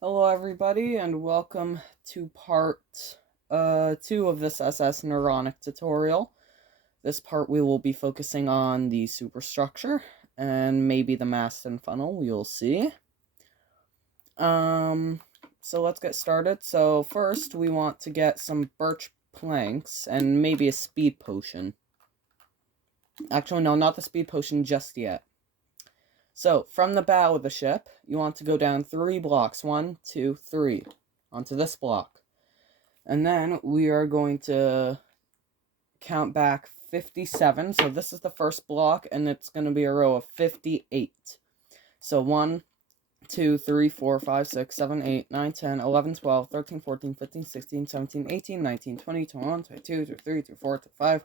Hello everybody and welcome to part 2 of this SS Naronic tutorial. This part we will be focusing on the superstructure and maybe the mast and funnel, we'll see. So let's get started. So first we want to get some birch planks and maybe a speed potion. Actually no, not the speed potion just yet. So, from the bow of the ship, you want to go down 3 blocks. 1, 2, 3. Onto this block. And then we are going to count back 57. So this is the first block, and it's going to be a row of 58. So 1, 2, 3, 4, 5, 6, 7, 8, 9, 10, 11, 12, 13, 14, 15, 16, 17, 18, 19, 20, 21, 22, 23, 24, 25,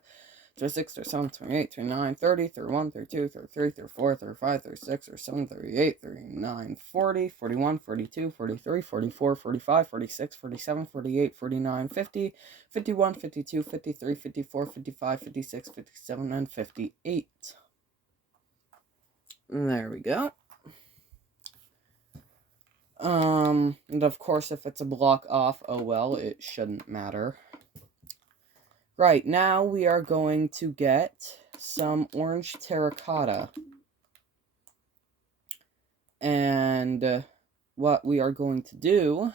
36, 37, 28, 39, 30, 31, 32, 33, 34, 35, 36, 37, 38, 39, 40, 41, 42, 43, 44, 45, 46, 47, 48, 49, 50, 51, 52, 53, 54, 55, 56, 57, and 58. There we go. And of course, if it's a block off, oh well, it shouldn't matter. Right, now we are going to get some orange terracotta. And what we are going to do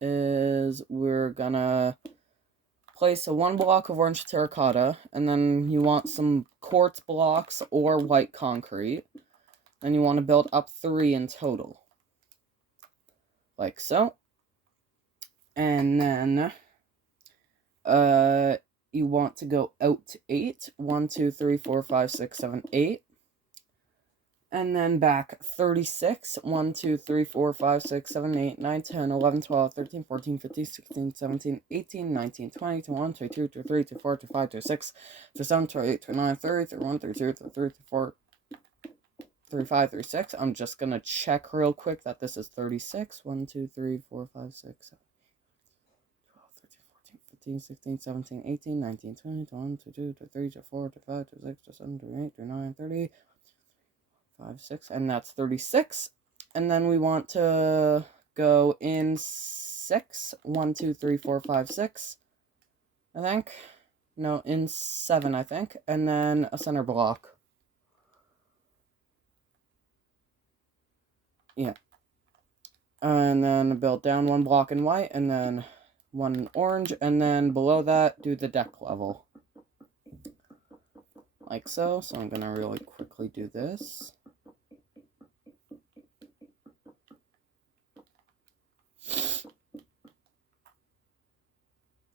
is we're gonna place a 1 block of orange terracotta, and then you want some quartz blocks or white concrete. Then you want to build up 3 in total. Like so. And then you want to go out 8. 1, 2, 3, 4, 5, 6, 7, 8. And then back 36. 1, 2, 3, 4, 5, 6, 7, 8, 9, 10, 11, 12, 13, 14, 15, 16, 17, 18, 19, 20, 21, 22, 23, 24, 25, 26, 27, 28, 29, 30, 31, 32, 33, 34, 35, 36. I'm just going to check real quick that this is 36. 1, 2, 3, 4, 5, 6, 7, 12, 13, 14, 15, 16, 17, 18, 19, 20, 21, 22, 23, 24, 25, 26, 27, 28, 29, 30, 5, 6, and that's 36. And then we want to go in 6. 1, 2, 3, 4, 5, 6. I think. No, in 7, I think. And then a center block. Yeah. And then build down 1 block in white, and then 1 in orange, and then below that, do the deck level. Like so. So I'm going to really quickly do this.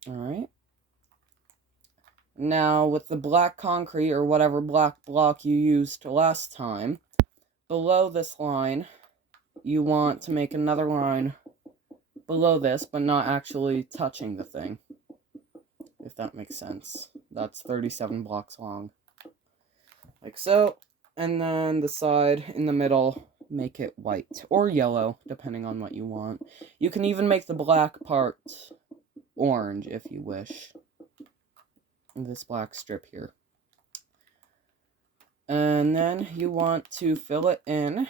Alright. Now, with the black concrete, or whatever black block you used last time, below this line, you want to make another line below this, but not actually touching the thing. If that makes sense. That's 37 blocks long. Like so. And then the side in the middle, make it white. Or yellow, depending on what you want. You can even make the black part orange, if you wish. This black strip here. And then you want to fill it in.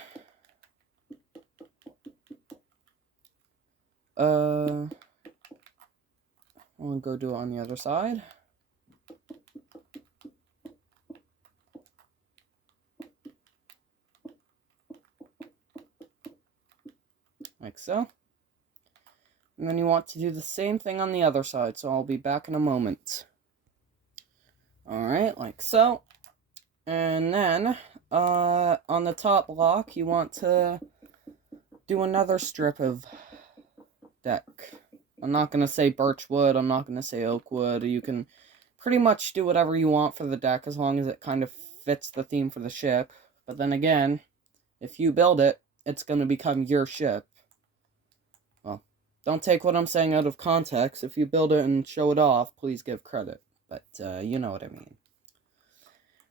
I'll go do it on the other side. Like so. And then you want to do the same thing on the other side, so I'll be back in a moment. Alright, like so. And then, on the top block, you want to do another strip of deck. I'm not going to say birch wood, I'm not going to say oak wood. You can pretty much do whatever you want for the deck as long as it kind of fits the theme for the ship. But then again, if you build it, it's going to become your ship. Well, don't take what I'm saying out of context. If you build it and show it off, please give credit. But, you know what I mean.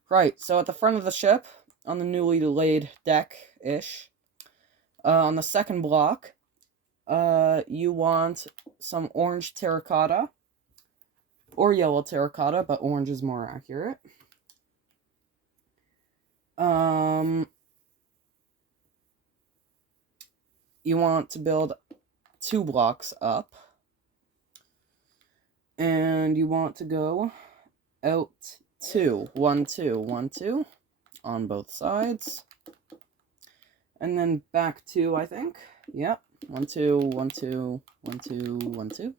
Right, so at the front of the ship, on the newly laid deck-ish, on the second block, you want some orange terracotta, or yellow terracotta, but orange is more accurate. You want to build 2 blocks up. And you want to go out 2, 1, 2, 1, 2 on both sides. And then back 2, I think. Yep. 1, 2, 1, 2, 1, 2, 1, 2.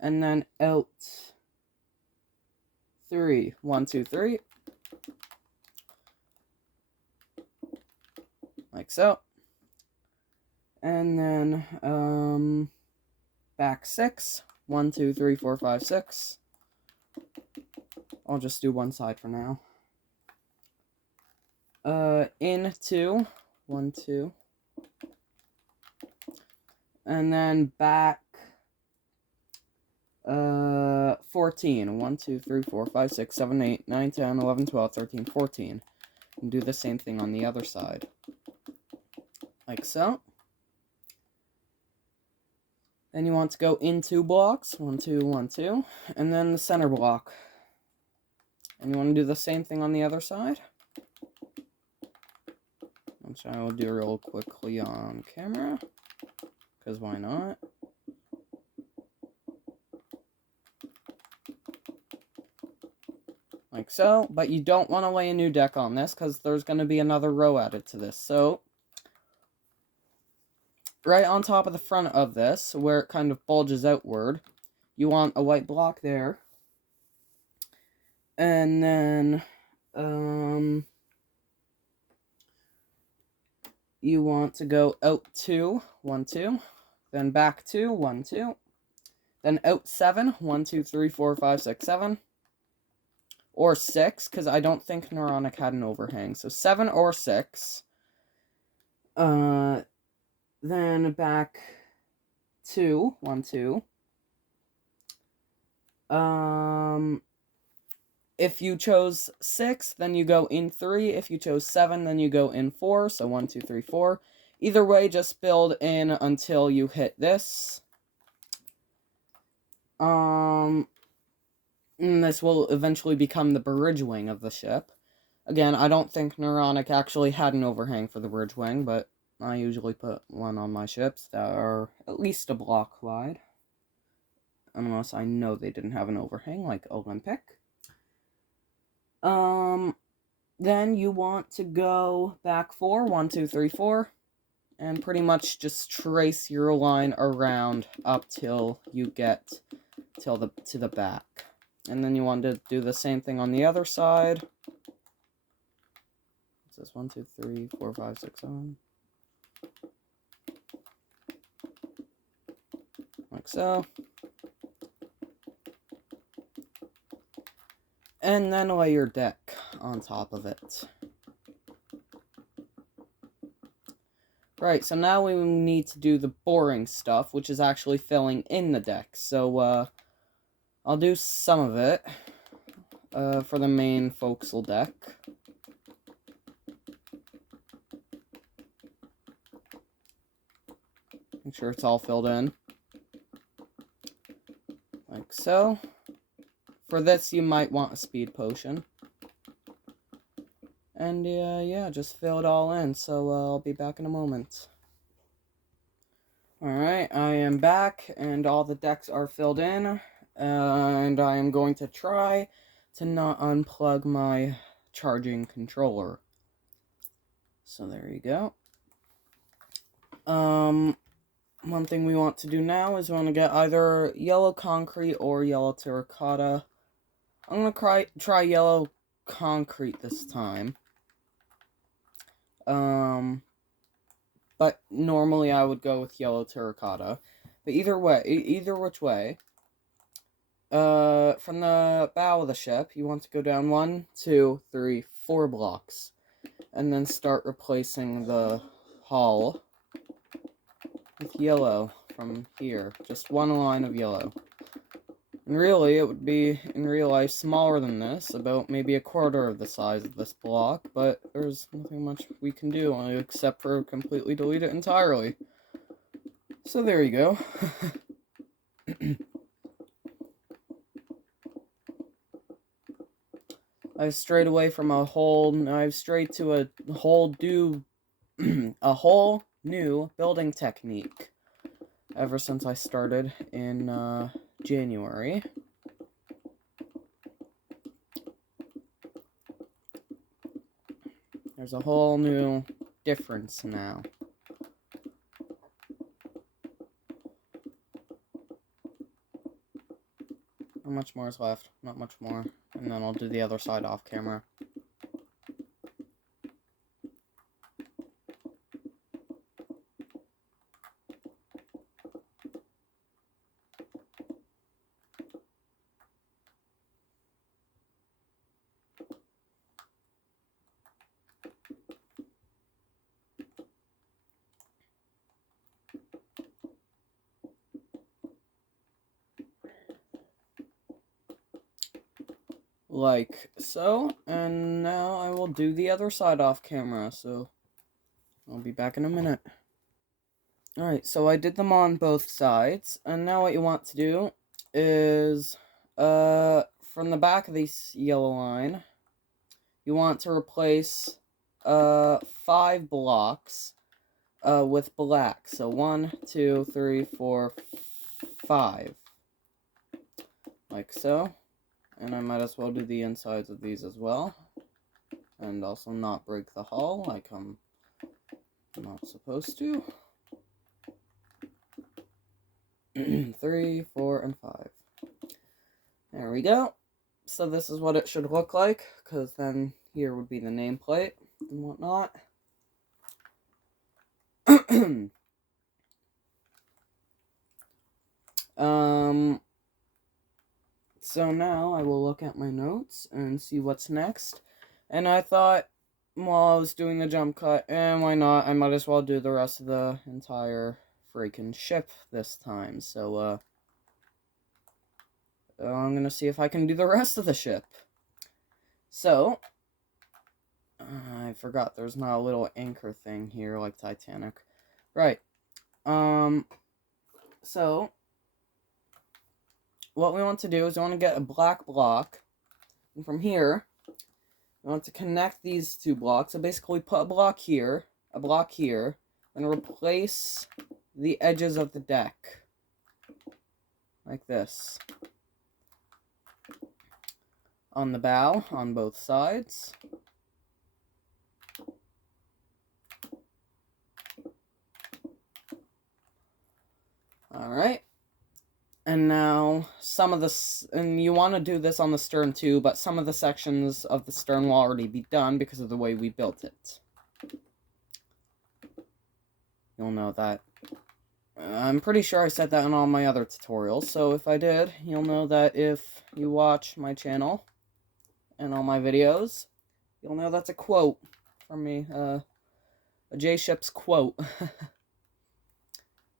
And then out 3, 1, 2, 3. Like so. And then back 6, 1, 2, 3, 4, 5, 6. I'll just do one side for now. In 2, 1, 2. And then back 14. 1, 2, 3, 4, 5, 6, 7, 8, 9, 10, 11, 12, 13, 14. And do the same thing on the other side. Like so. Then you want to go in 2 blocks. 1, 2, 1, 2. And then the center block. And you want to do the same thing on the other side. Which I will do real quickly on camera. Because why not? Like so. But you don't want to lay a new deck on this because there's going to be another row added to this. So, right on top of the front of this, where it kind of bulges outward, you want a white block there. And then, you want to go out 2, 1, 2. Then back 2, 1, 2. Then out 7, 1, 2, 3, 4, 5, 6, 7. Or 6, because I don't think Naronic had an overhang. So 7 or 6. Then back 2, 1, 2. If you chose 6, then you go in 3. If you chose 7, then you go in 4. So 1, 2, 3, 4. Either way, just build in until you hit this. And this will eventually become the bridge wing of the ship. Again, I don't think Naronic actually had an overhang for the bridge wing, but I usually put one on my ships that are at least a block wide. Unless I know they didn't have an overhang, like Olympic. Then you want to go back 4, 1, 2, 3, 4. And pretty much just trace your line around up till you get to the back. And then you want to do the same thing on the other side. What's this? 1, 2, 3, 4, 5, 6, 7. Like so. And then lay your deck on top of it. Right, so now we need to do the boring stuff, which is actually filling in the deck. So, I'll do some of it for the main forecastle deck. Make sure it's all filled in. Like so. For this, you might want a speed potion. And, yeah, just fill it all in. So, I'll be back in a moment. Alright, I am back, and all the decks are filled in. And I am going to try to not unplug my charging controller. So, there you go. One thing we want to do now is we want to get either yellow concrete or yellow terracotta. I'm going to try yellow concrete this time. But normally I would go with yellow terracotta. But either which way, from the bow of the ship, you want to go down 1, 2, 3, 4 blocks. And then start replacing the hull with yellow from here. Just one line of yellow. And really, it would be, in real life, smaller than this, about maybe a quarter of the size of this block, but there's nothing much we can do, except for completely delete it entirely. So there you go. I've strayed away from I've strayed to a whole new building technique. ever since I started in January. There's a whole new difference now. How much more is left? Not much more. And then I'll do the other side off camera. Like so, and now I will do the other side off camera, so I'll be back in a minute. Alright, so I did them on both sides, and now what you want to do is, from the back of this yellow line, you want to replace, 5 blocks, with black. So 1, 2, 3, 4, 5. Like so. And I might as well do the insides of these as well. And also not break the hull like I'm not supposed to. 3, 4, and 5. There we go. So this is what it should look like, because then here would be the nameplate and whatnot. So now I will look at my notes and see what's next. And I thought, while I was doing the jump cut, and why not, I might as well do the rest of the entire freaking ship this time. So, I'm gonna see if I can do the rest of the ship. So, I forgot there's not a little anchor thing here like Titanic. Right. So, what we want to do is we want to get a black block, and from here, we want to connect these 2 blocks. So basically put a block here, and replace the edges of the deck. Like this. On the bow, on both sides. Alright. And now, and you want to do this on the stern too, but some of the sections of the stern will already be done because of the way we built it. You'll know that. I'm pretty sure I said that in all my other tutorials, so if I did, you'll know that if you watch my channel and all my videos, you'll know that's a quote from me, a J-Ship's quote.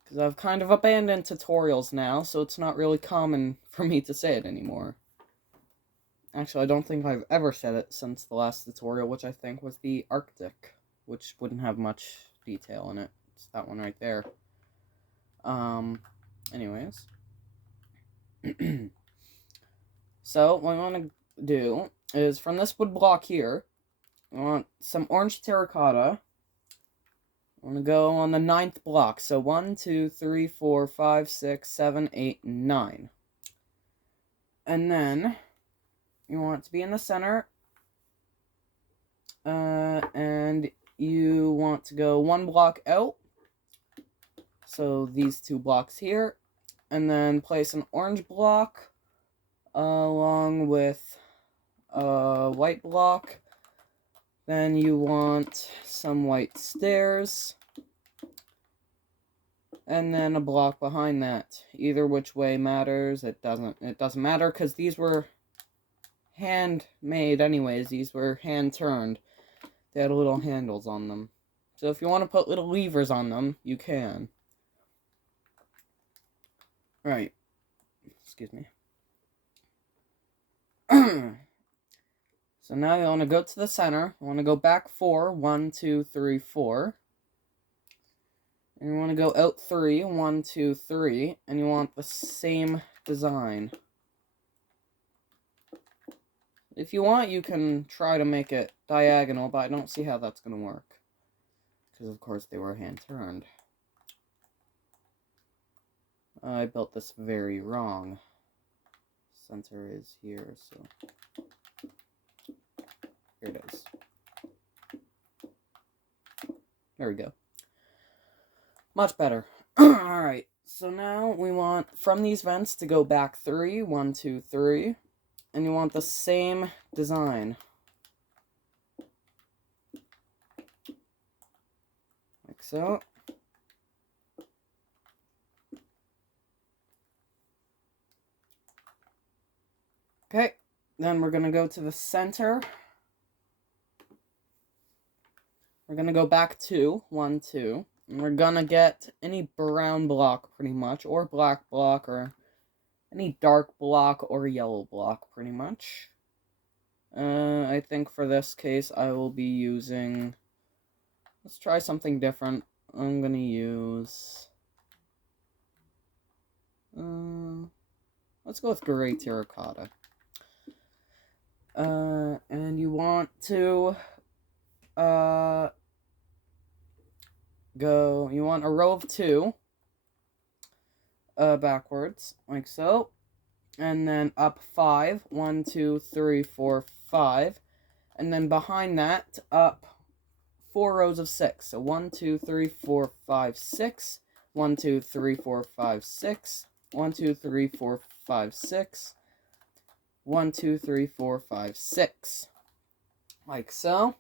Because I've kind of abandoned tutorials now, so it's not really common for me to say it anymore. Actually, I don't think I've ever said it since the last tutorial, which I think was the Arctic, which wouldn't have much detail in it. It's that one right there. Anyways. So, what I want to do is, from this wood block here, I want some orange terracotta. I'm going to go on the 9th block. So 1, 2, 3, 4, 5, 6, 7, 8, 9. And then you want it to be in the center. And you want to go 1 block out. So these 2 blocks here. And then place an orange block along with a white block. Then you want some white stairs, and then a block behind that. Either which way matters. It doesn't matter because these were handmade anyways. These were hand turned. They had little handles on them. So if you want to put little levers on them, you can. Right. Excuse me. So now you want to go to the center. You want to go back 4. 1, 2, 3, 4. And you want to go out 3. 1, 2, 3. And you want the same design. If you want, you can try to make it diagonal, but I don't see how that's going to work. Because, of course, they were hand-turned. I built this very wrong. Center is here, so here it is. There we go. Much better. Alright, so now we want from these vents to go back 3. 1, 2, 3. And you want the same design. Like so. Okay, then we're going to go to the center. We're going to go back 2. 1, 2. And we're going to get any brown block, pretty much, or black block, or any dark block or yellow block, pretty much. I think for this case, I will be using... Let's try something different. I'm going to use... let's go with gray terracotta. And you want to... you want a row of 2 backwards, like so, and then up 5. 1, 2, 3, 4, 5, and then behind that up 4 rows of 6. So 1, 2, 3, 4, 5, 6. 1, 2, 3, 4, 5, 6. 1, 2, 3, 4, 5, 6. 1, 2, 3, 4, 5, 6. Like so.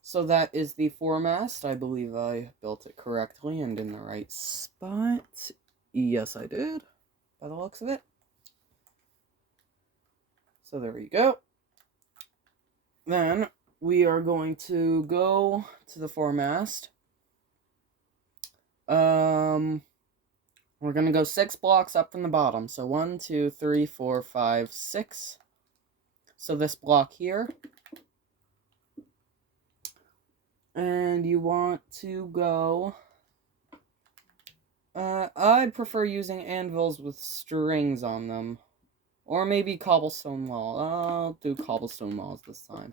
So that is the foremast. I believe I built it correctly and in the right spot. Yes, I did, by the looks of it. So there you go. Then we are going to go to the foremast. We're going to go 6 blocks up from the bottom. So 1, 2, 3, 4, 5, 6. So this block here. And you want to go... I prefer using anvils with strings on them. Or maybe cobblestone wall. I'll do cobblestone walls this time.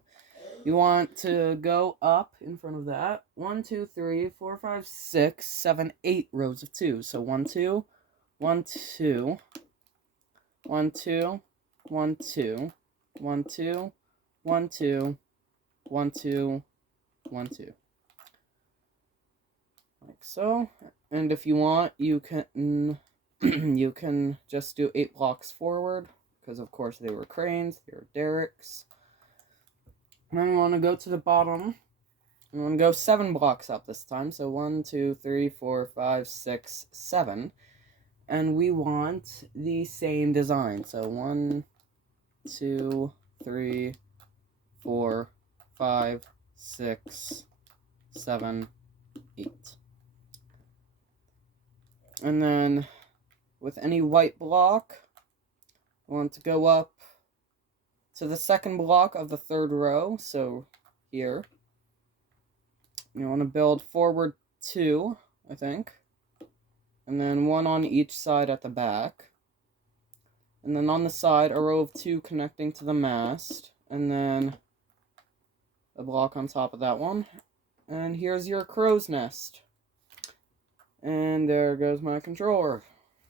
You want to go up in front of that. 1, 2, 3, 4, 5, 6, 7, 8 rows of 2. So 1, 2, 1, 2, 1, 2, 1, 2, 1, 2, 1, 2, 1, 2, 1, 2. Like so. And if you want, you can you can just do 8 blocks forward, because of course they were cranes, they were derricks. And then we want to go to the bottom. We want to go 7 blocks up this time. So 1, 2, 3, 4, 5, 6, 7. And we want the same design. So 1, 2, 3, 4, 5, 6, 7, 8. And then with any white block, we want to go up to the second block of the 3rd row, so here. You want to build forward 2, I think. And then 1 on each side at the back. And then on the side, a row of 2 connecting to the mast. And then a block on top of that one. And here's your crow's nest. And there goes my controller.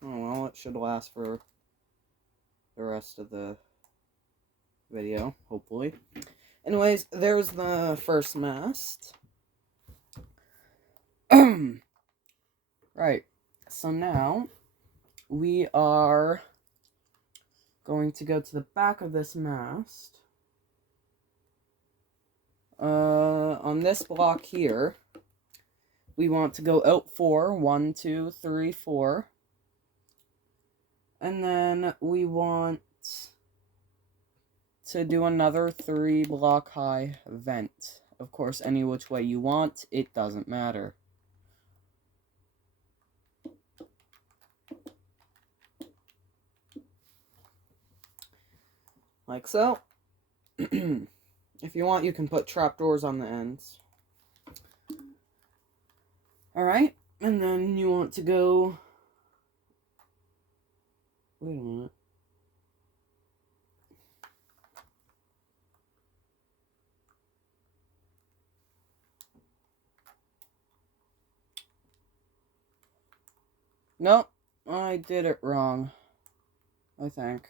Oh well, it should last for the rest of the video, hopefully. Anyways, there's the first mast. Right, so now we are going to go to the back of this mast. On this block here, we want to go out 4. 1, 2, 3, 4. And then we want to do another 3 block high vent. Of course, any which way you want, it doesn't matter. Like so. If you want, you can put trapdoors on the ends. Alright, and then you want to go... Wait a minute. Nope, I did it wrong, I think.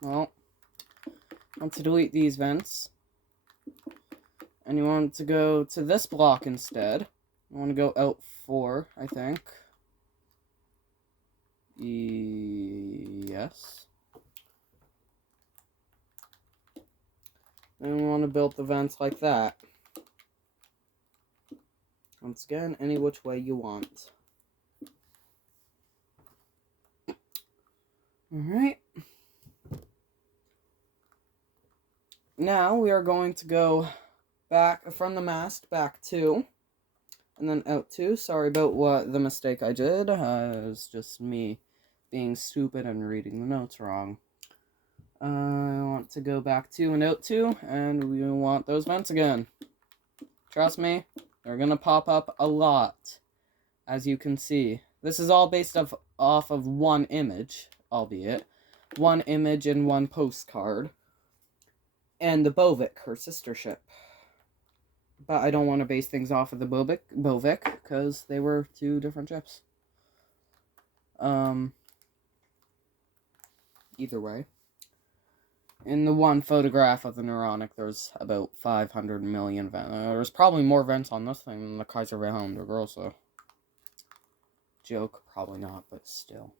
Well, I want to delete these vents. And you want to go to this block instead. You want to go out 4, I think. Yes. And we want to build the vents like that. Once again, any which way you want. Alright. Now we are going to go back from the mast, back 2. And then out 2. Sorry about what the mistake I did. It was just me being stupid and reading the notes wrong. I want to go back 2 and out 2, and we want those vents again. Trust me, they're gonna pop up a lot, as you can see. This is all based off of one image, albeit. One image and one postcard. And the Bovik, her sister ship. But I don't want to base things off of the Bovik, because they were 2 different ships. Either way. In the one photograph of the Naronic, there's about 500 million vents. There's probably more vents on this thing than the Kaiser Wilhelm der Große. Joke, probably not, but still.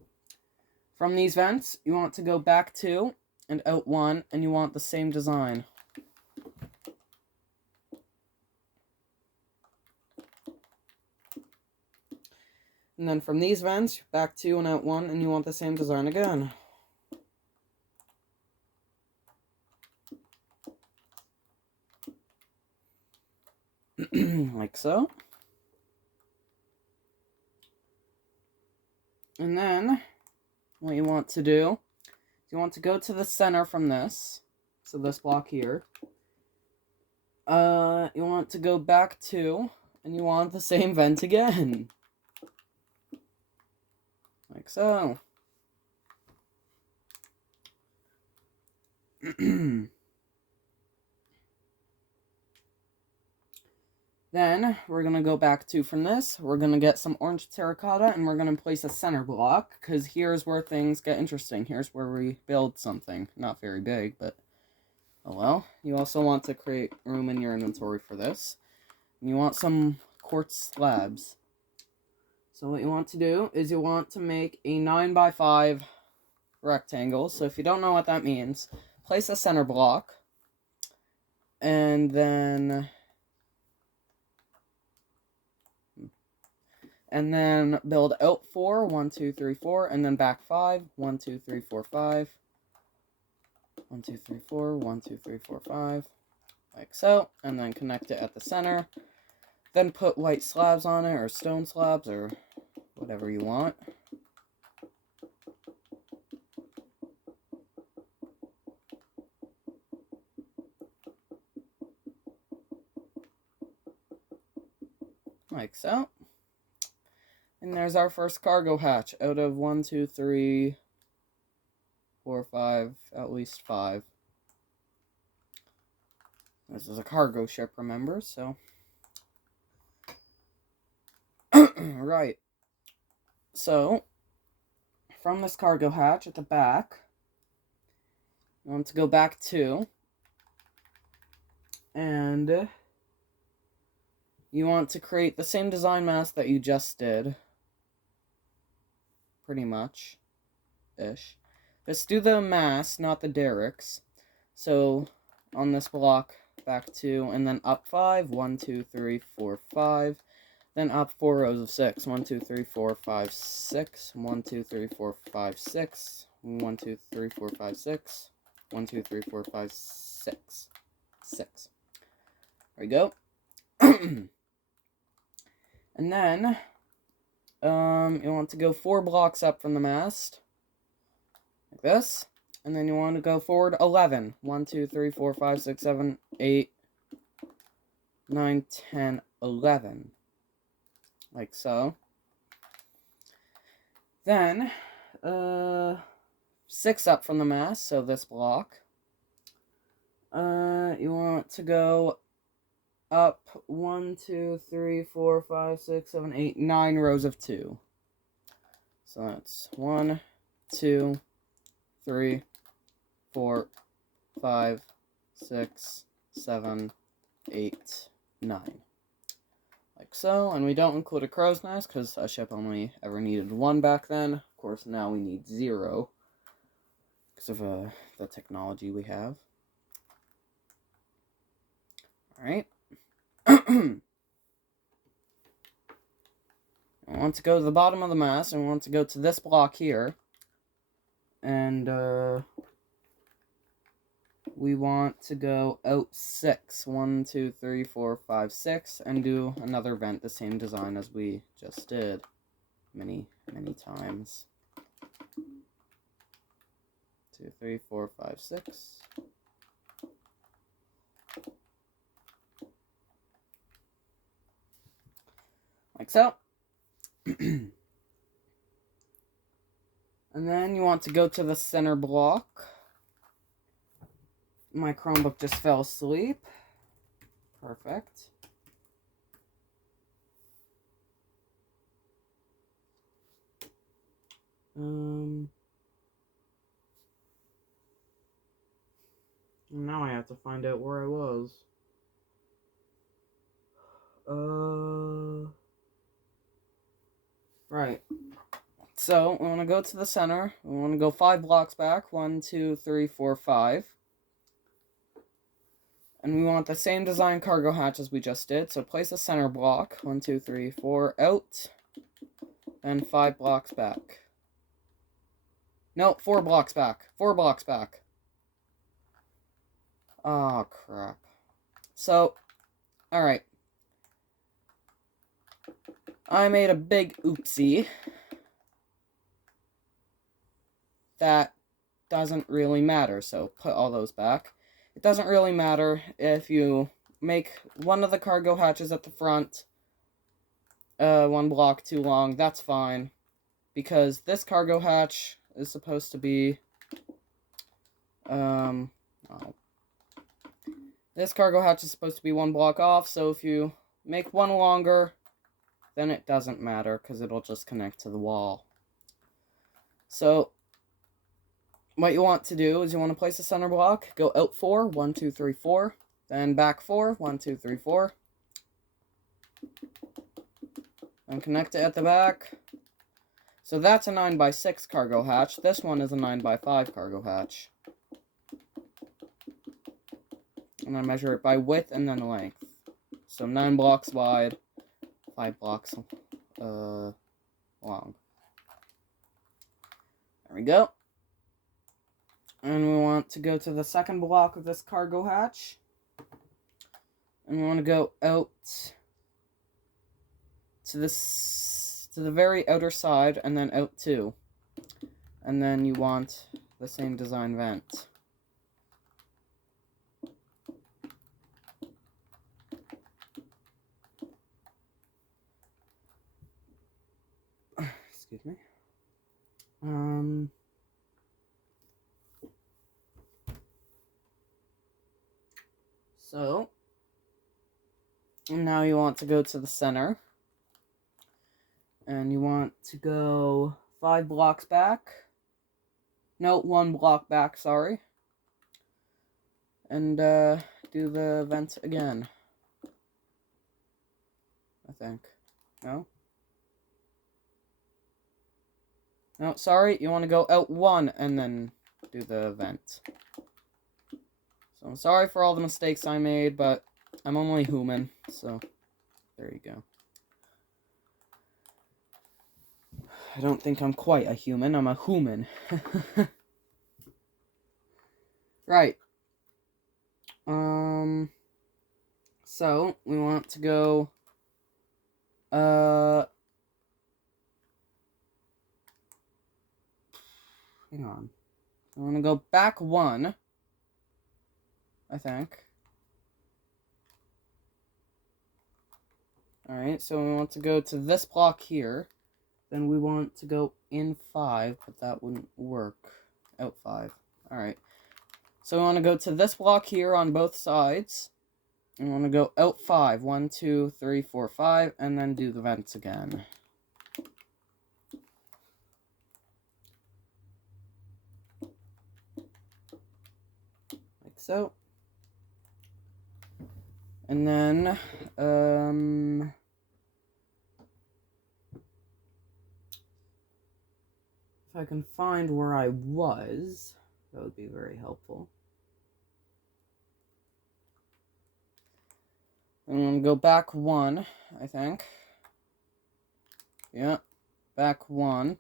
From these vents, you want to go back 2 and out 1, and you want the same design. And then from these vents, back 2 and out 1, and you want the same design again. Like so. And then, what you want to do, is you want to go to the center from this, so this block here. You want to go back 2, and you want the same vent again. Like so. Then, we're going to go back 2 from this. We're going to get some orange terracotta, and we're going to place a center block, because here's where things get interesting. Here's where we build something. Not very big, but oh well. You also want to create room in your inventory for this. And you want some quartz slabs. So what you want to do is you want to make a 9x5 rectangle. So if you don't know what that means, place a center block. And then build out 4, 1, 2, 3, 4, and then back 5, 1, 2, 3, 4, 5, 1, 2, 3, 4, 1, 2, 3, 4, 5, like so, and then connect it at the center. Then put white slabs on it, or stone slabs, or whatever you want. Like so. And there's our first cargo hatch out of 1, 2, 3, 4, 5, at least 5. This is a cargo ship, remember, so. Right. So, from this cargo hatch at the back, you want to go back 2. And you want to create the same design mask that you just did. Pretty much. Ish. Just do the mass, not the derricks. So, on this block, back 2, and then up 5. 1, 2, 3, 4, 5. Then up 4 rows of 6. 1, 2, 3, 4, 5, 6. 1, 2, 3, 4, 5, 6. 1, 2, 3, 4, 5, 6. 1, 2, 3, 4, 5, 6. 6. There we go. And then, you want to go 4 blocks up from the mast. Like this. And then you want to go forward 11. 1, 2, 3, 4, 5, 6, 7, 8, 9, 10, 11. Like so. Then, 6 up from the mast, so this block. You want to go up 1, 2, 3, 4, 5, 6, 7, 8, 9 rows of 2. So that's 1, 2, 3, 4, 5, 6, 7, 8, 9. Like so, and we don't include a crow's nest because a ship only ever needed 1 back then. Of course, now we need 0 because of the technology we have. Alright. I want to go to the bottom of the mast, and we want to go to this block here. And, we want to go out 6. 1, 2, 3, 4, 5, 6, and do another vent, the same design as we just did many, many times. 2, 3, 4, 5, 6. Like so. And then you want to go to the center block. My Chromebook just fell asleep. Perfect. Now I have to find out where I was. Right. So, we want to go to the center. We want to go 5 blocks back. 1, 2, 3, 4, 5. And we want the same design cargo hatch as we just did. So, place a center block. 1, 2, 3, 4 out. And 5 blocks back. No, 4 blocks back. 4 blocks back. Oh, crap. So, alright. I made a big oopsie. That doesn't really matter, so put all those back. It doesn't really matter if you make one of the cargo hatches at the front 1 block too long, that's fine. Because this cargo hatch is supposed to be, this cargo hatch is supposed to be 1 block off, so if you make one longer, then it doesn't matter, because it'll just connect to the wall. So, what you want to do is you want to place a center block, go out 4, 1, 2, 3, 4, then back 4, 1, 2, 3, 4, and connect it at the back. So that's a 9x6 cargo hatch. This one is a 9x5 cargo hatch. And I measure it by width and then length. So 9 blocks wide, 5 blocks long. There we go. And we want to go to the second block of this cargo hatch. And we want to go out to this, to the very outer side, and then out 2. And then you want the same design vent. Excuse me. So, now you want to go to the center. And you want to go 5 blocks back. No, 1 block back, sorry. And, do the vent again. I think. No? No, sorry, you want to go out 1 and then do the vent. So I'm sorry for all the mistakes I made, but I'm only human, so there you go. I don't think I'm quite a human, I'm a human. Right. So we want to go hang on. I want to go back 1, I think. Alright, so we want to go to this block here. Then we want to go in 5, but that wouldn't work. Out 5. Alright. So we want to go to this block here on both sides. And we want to go out 5. 1, 2, 3, 4, 5. And then do the vents again. Like so. And then, if I can find where I was, that would be very helpful. I'm going to go back 1, I think. Yeah, back 1.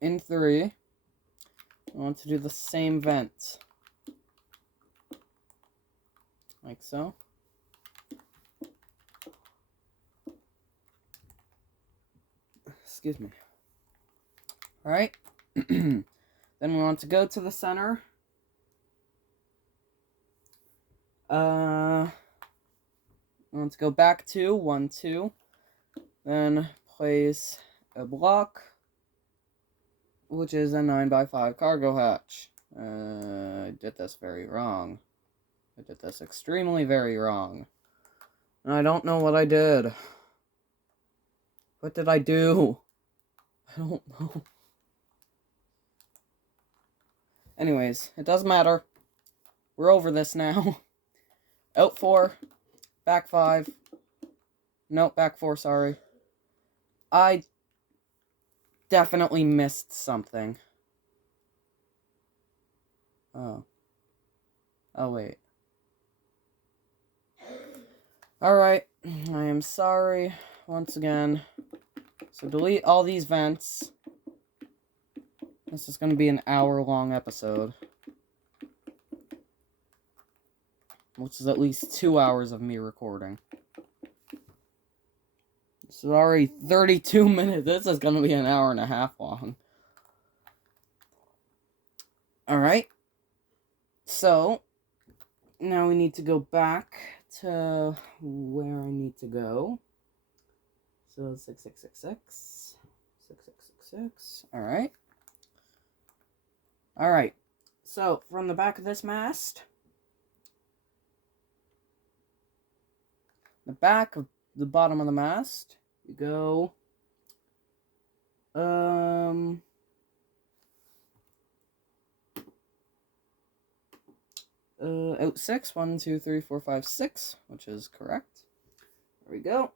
In 3, I want to do the same vent. Like so. Excuse me. Alright. Then we want to go to the center. We want to go back 2, 1, 2. Then place a block, which is a 9x5 cargo hatch. I did this very wrong. I did this extremely very wrong. And I don't know what I did. What did I do? I don't know. Anyways, it doesn't matter. We're over this now. Out 4. Back 5. Nope, back 4, sorry. I definitely missed something. Oh. Oh, wait. Alright. I am sorry. Once again. So delete all these vents. This is going to be an hour-long episode. Which is at least 2 hours of me recording. This is already 32 minutes. This is going to be an hour and a half long. Alright. So, now we need to go back to where I need to go. So, 6666. 6666. Alright. Alright. So, from the back of this mast, the back of the bottom of the mast, you go out 6. 1, 2, 3, 4, 5, 6, which is correct. There we go.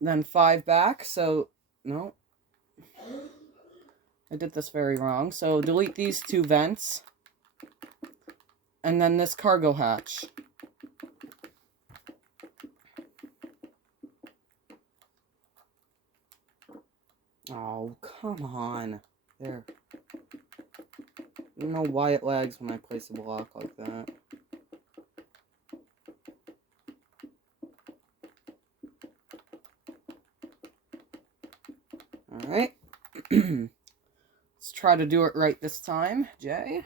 Then 5 back, so no, I did this very wrong. So delete these 2 vents, and then this cargo hatch. Oh, come on. There. I don't know why it lags when I place a block like that. Alright. Let's try to do it right this time, Jay.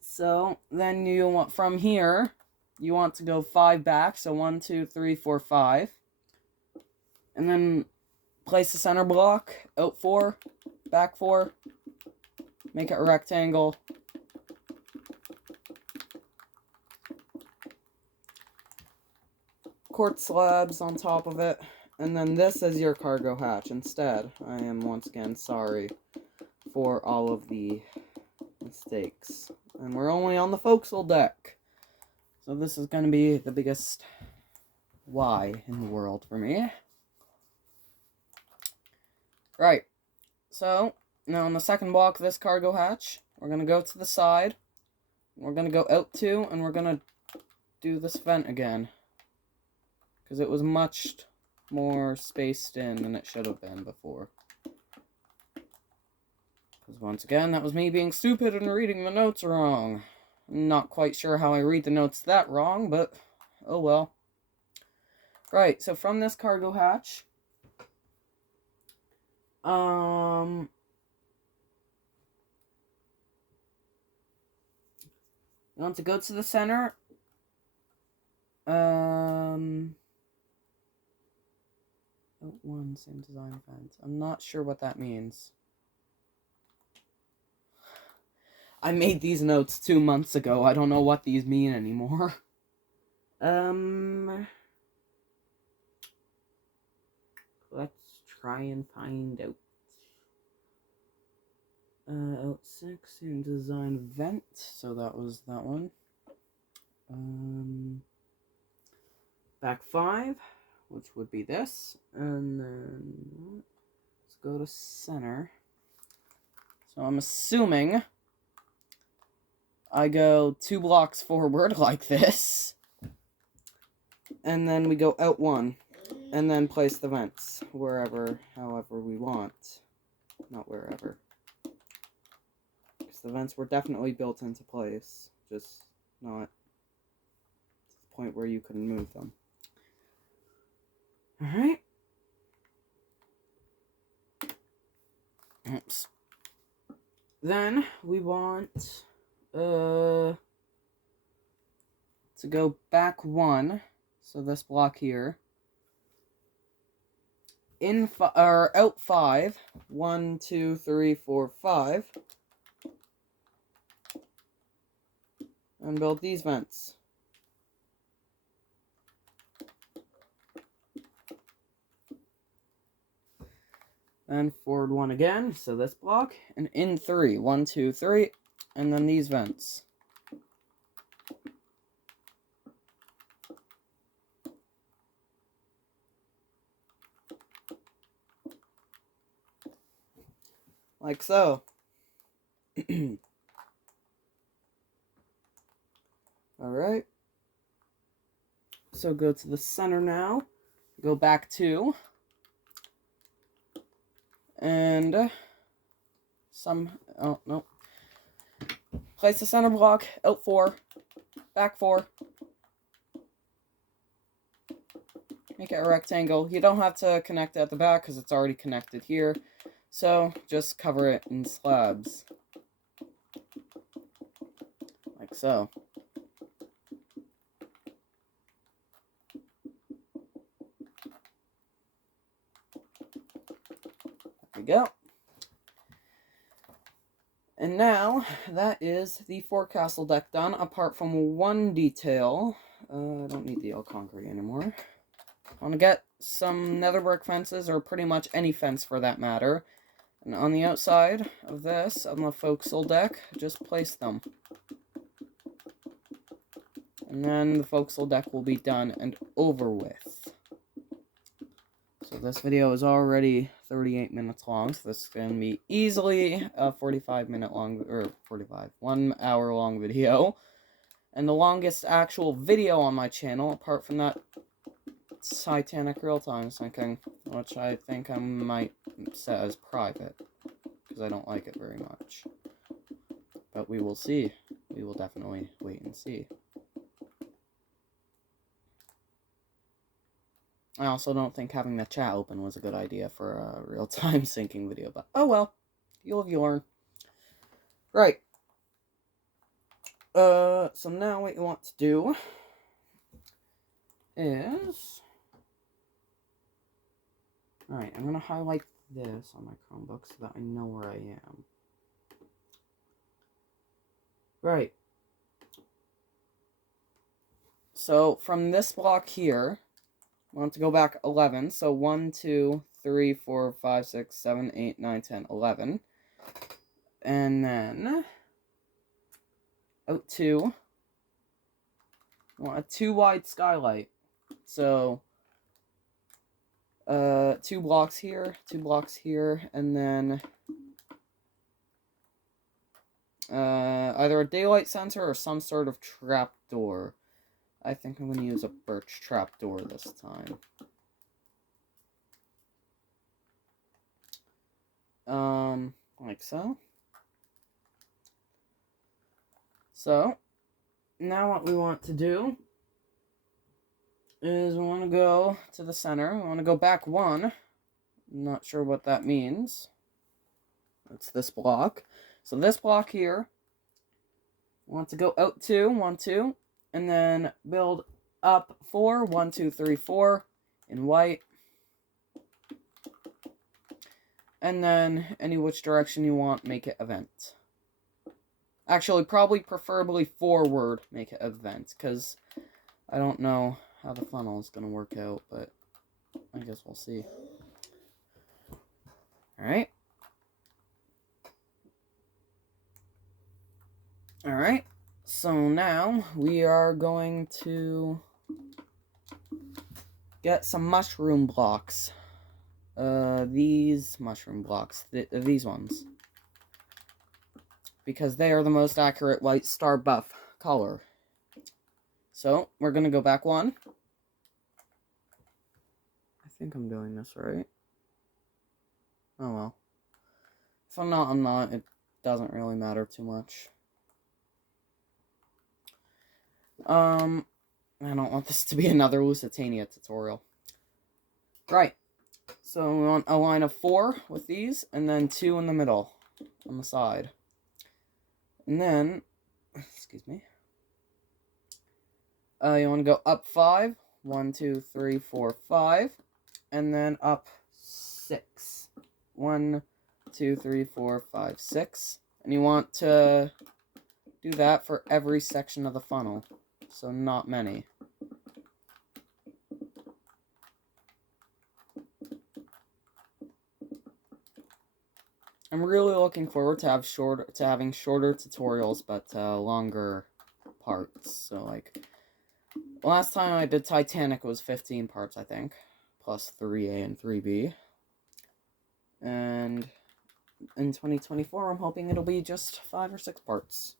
So, then you want, from here, you want to go 5 back, so 1, 2, 3, 4, 5. And then place the center block, out 4, back 4, make it a rectangle. Quartz slabs on top of it, and then this is your cargo hatch instead. I am once again sorry for all of the mistakes. And we're only on the forecastle deck. So this is going to be the biggest why in the world for me. Right. So, now on the second block of this cargo hatch, we're going to go to the side. We're going to go out 2, and we're going to do this vent again. Because it was much more spaced in than it should have been before. Because once again, that was me being stupid and reading the notes wrong. I'm not quite sure how I read the notes that wrong, but oh well. Right, so from this cargo hatch, you want to go to the center. Oh Out 1, same design event. I'm not sure what that means. I made these notes 2 months ago. I don't know what these mean anymore. Let's try and find out. Out 6 in design event. So that was that one. Back 5, which would be this. And then let's go to center. So I'm assuming I go 2 blocks forward like this. And then we go out 1. And then place the vents wherever, however we want. Not wherever. Because the vents were definitely built into place. Just not to the point where you couldn't move them. Alright. Oops. Then we want to go back 1. So this block here. In or out 5. 1, 2, 3, 4, 5. And build these vents. Then forward 1 again, so this block. And in 3. 1, 2, 3. And then these vents. Like so. Alright. So go to the center now. Go back 2. And oh, no. Place the center block, out 4, back 4. Make it a rectangle. You don't have to connect it at the back because it's already connected here. So just cover it in slabs. Like so. There we go. And now, that is the forecastle deck done, apart from one detail. I don't need the all concrete anymore. I want to get some nether brick fences, or pretty much any fence for that matter. And on the outside of this, on the forecastle deck, just place them. And then the forecastle deck will be done and over with. So this video is already 38 minutes long, so this is going to be easily a 45-minute long, or 1 hour long video. And the longest actual video on my channel, apart from that Titanic real-time syncing, which I think I might set as private, because I don't like it very much. But we will see. We will definitely wait and see. I also don't think having the chat open was a good idea for a real-time syncing video, but oh well. You live, you learn. Right. So now what you want to do is... Alright, I'm going to highlight this on my Chromebook so that I know where I am. Right. So from this block here, I want to go back 11. So 1, 2, 3, 4, 5, 6, 7, 8, 9, 10, 11. And then out 2. I want a 2 wide skylight. So 2 blocks here, 2 blocks here, and then either a daylight sensor or some sort of trapdoor. I think I'm going to use a birch trapdoor this time. Like so. So, now what we want to do is we want to go to the center. We want to go back 1. I'm not sure what that means. It's this block. So this block here, we want to go out 2, 1, 2. And then build up 4, 1, 2, 3, 4 in white. And then any which direction you want, make it event. Actually, probably preferably forward, make it event, because I don't know how the funnel is going to work out, but I guess we'll see. Alright. Alright, so now we are going to get some mushroom blocks. These mushroom blocks, these ones. Because they are the most accurate white star buff color. So, we're going to go back one. I think I'm doing this right. Oh well. If I'm not, I'm not. It doesn't really matter too much. I don't want this to be another Lusitania tutorial. Right. So we want a line of 4 with these, and then 2 in the middle, on the side. And then, excuse me. You want to go up 5. 1, 2, 3, 4, 5. And then up 6. 1, 2, 3, 4, 5, 6. And you want to do that for every section of the funnel. So not many. I'm really looking forward to having shorter tutorials, but longer parts. So like last time I did Titanic was 15 parts, I think, plus 3A and 3B. And in 2024, I'm hoping it'll be just 5 or 6 parts.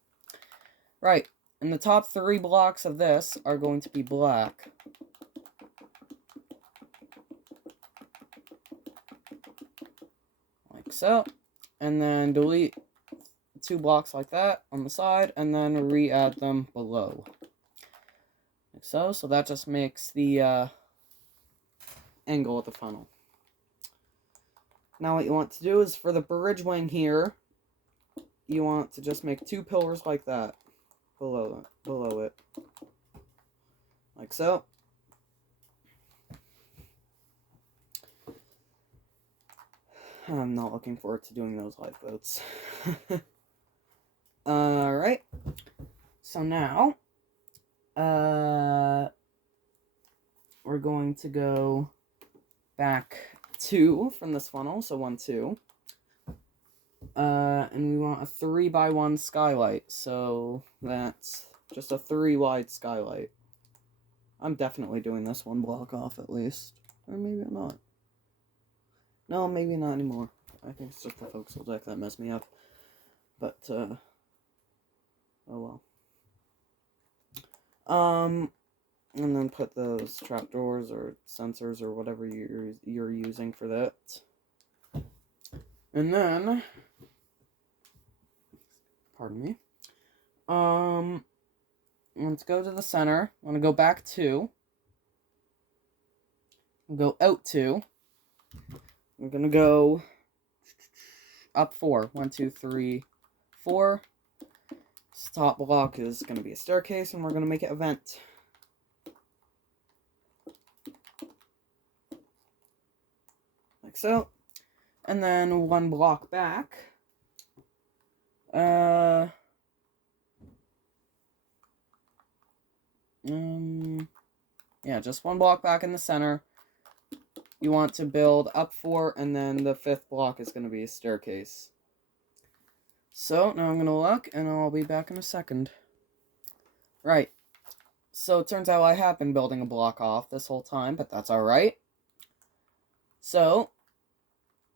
Right, and the top 3 blocks of this are going to be black. Like so. And then delete 2 blocks like that on the side, and then re-add them below. Like so. So that just makes the angle of the funnel. Now what you want to do is for the bridge wing here, you want to just make 2 pillars like that below it. Like so. I'm not looking forward to doing those lifeboats. Alright. So now, we're going to go back 2 from this funnel, so 1, 2. And we want a 3x1 skylight, so that's just a 3 wide skylight. I'm definitely doing this 1 block off at least. Or maybe I'm not. No, maybe not anymore. I think it's just the forecastle deck that messed me up. But, oh well. And then put those trapdoors or sensors or whatever you're using for that. And then, pardon me. Let's go to the center. I'm gonna go back 2. Go out 2. We're gonna go up 4. 1, 2, 3, 4. This top block is gonna be a staircase, and we're gonna make it a vent. Like so. And then 1 block back. Yeah, just 1 block back in the center. You want to build up 4, and then the 5th block is going to be a staircase. So, now I'm going to look, and I'll be back in a second. Right. So, it turns out I have been building a block off this whole time, but that's alright. So,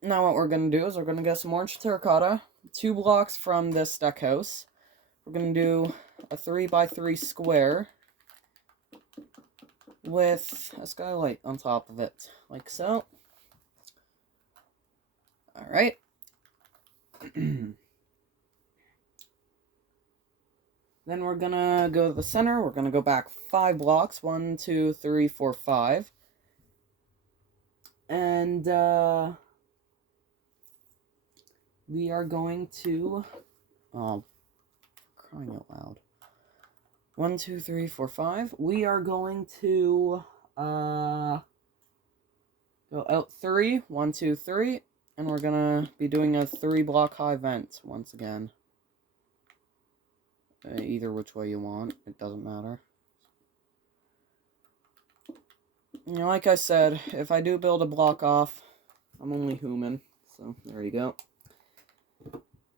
now what we're going to do is we're going to get some orange terracotta, 2 blocks from this deck house. We're going to do a 3x3 square with a skylight on top of it, like so. Alright. Then we're gonna go to the center. We're gonna go back 5 blocks. 1, 2, 3, 4, 5. And, we are going to, oh, crying out loud. 1, 2, 3, 4, 5. We are going to, go out 3. 1, 2, 3. And we're gonna be doing a 3-block high vent once again. Either which way you want, it doesn't matter. You know, like I said, if I do build a block off, I'm only human, so there you go.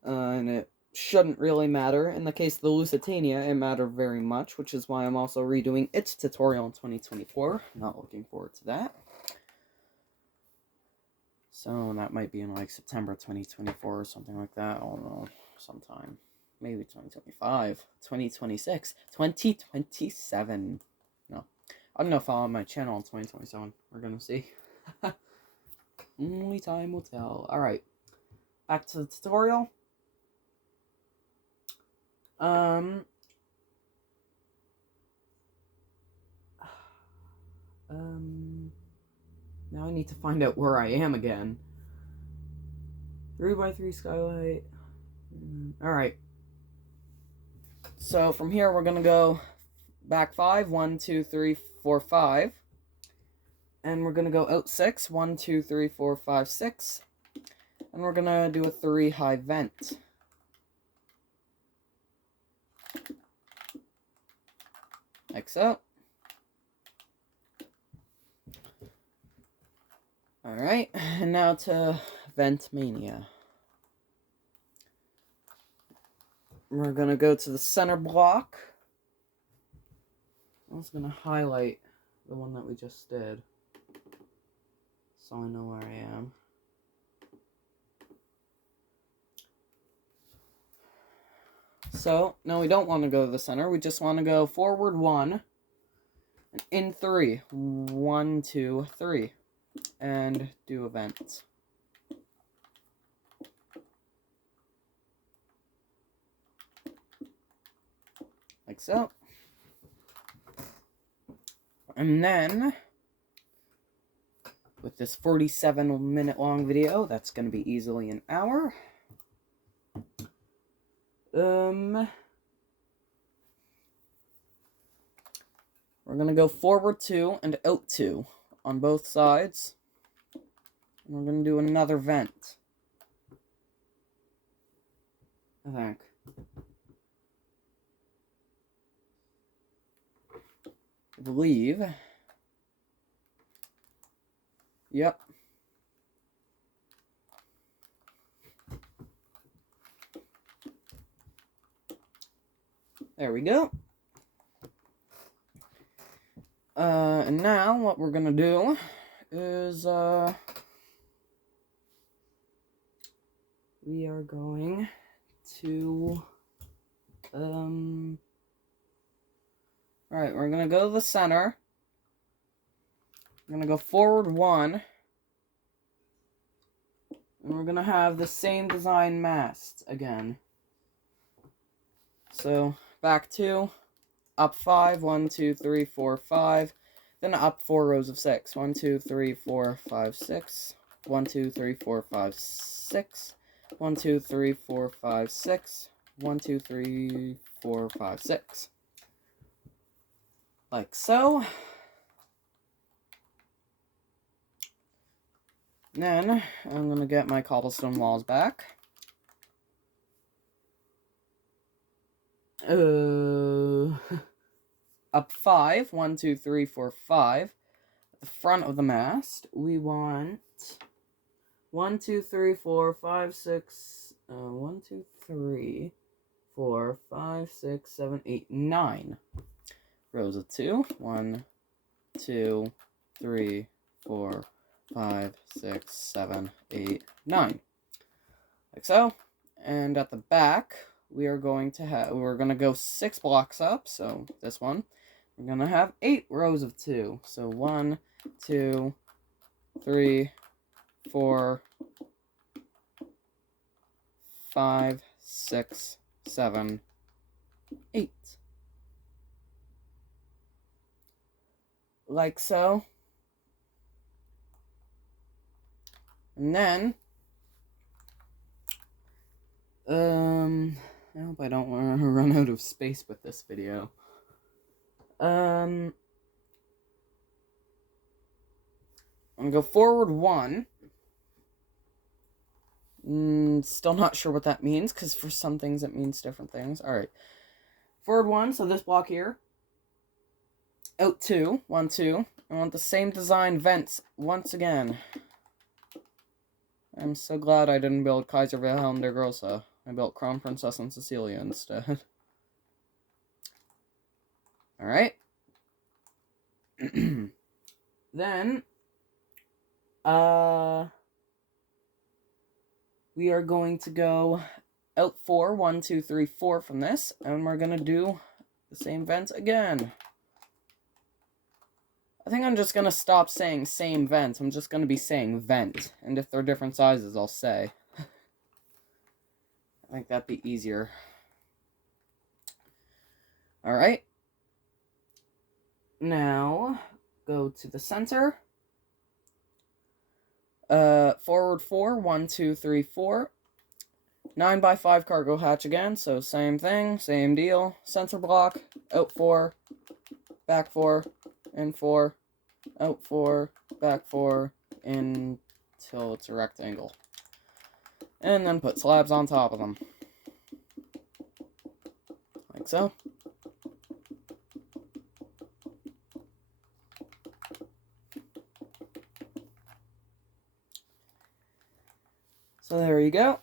And it shouldn't really matter. In the case of the Lusitania, it mattered very much, which is why I'm also redoing its tutorial in 2024. Not looking forward to that. So that might be in like September 2024 or something like that. I don't know, sometime. Maybe 2025, 2026, 2027. No. I don't know if I'll have my channel in 2027. We're gonna see. Only time will tell. Alright. Back to the tutorial. Now I need to find out where I am again. 3x3 skylight. Alright. So from here we're gonna go back 5. 1, 2, 3, 4, 5. And we're gonna go out 6. 1, 2, 3, 4, 5, 6. And we're gonna do a 3 high vent. Like so. Alright, and now to Vent Mania. We're gonna go to the center block. I was gonna highlight the one that we just did, so I know where I am. So, no, we don't want to go to the center. We just want to go forward 1, in 3. 1, 2, 3. And do a vent. Like so. And then, with this 47-minute long video, that's going to be easily an hour. We're going to go forward 2 and out 2 on both sides. And we're going to do another vent. I think. I believe. Yep. There we go. And now what we're gonna do is, we are going to, alright, we're gonna go to the center. We're gonna go forward 1. And we're gonna have the same design mast again. So, back 2, up 5, 1, 2, 3, 4, 5. Then up 4 rows of 6. 1, 2, 3, 4, 5, 6. 1, 2, 3, 4, 5, 6. 1, 2, 3, 4, 5, 6. 1, 2, 3, 4, 5, 6. Like so. Then, I'm going to get my cobblestone walls back. Up 5. 1, 2, 3, 4, 5. At the front of the mast, we want 1, 2, 3, 4, 5, 6. 1, 2, 3, 4, 5, 6, 7, 8, 9. Rows of 2. 1, 2, 3, 4, 5, 6, 7, 8, 9. Like so. And at the back, we're going to go 6 blocks up, so this one. We're going to have 8 rows of 2. So 1, 2, 3, 4, 5, 6, 7, 8. Like so. And then, I hope I don't want to run out of space with this video. I'm gonna go forward 1. Still not sure what that means, because for some things it means different things. Alright. Forward 1, so this block here. Out 2, 1, 2. I want the same design vents once again. I'm so glad I didn't build Kaiser Wilhelm der Grosse. I built Crown Princess and Cecilia instead. Alright. Then, we are going to go out 4, 1, 2, 3, 4 from this, and we're gonna do the same vent again. I think I'm just gonna stop saying same vent. I'm just gonna be saying vent, and if they're different sizes, I'll say. I think that'd be easier. Alright. Now, go to the center. Forward 4, 1, 2, 3, 4. 9x5 cargo hatch again, so same thing, same deal. Center block, out 4, back 4, in 4, out 4, back 4, until it's a rectangle. And then put slabs on top of them. Like so. So there you go.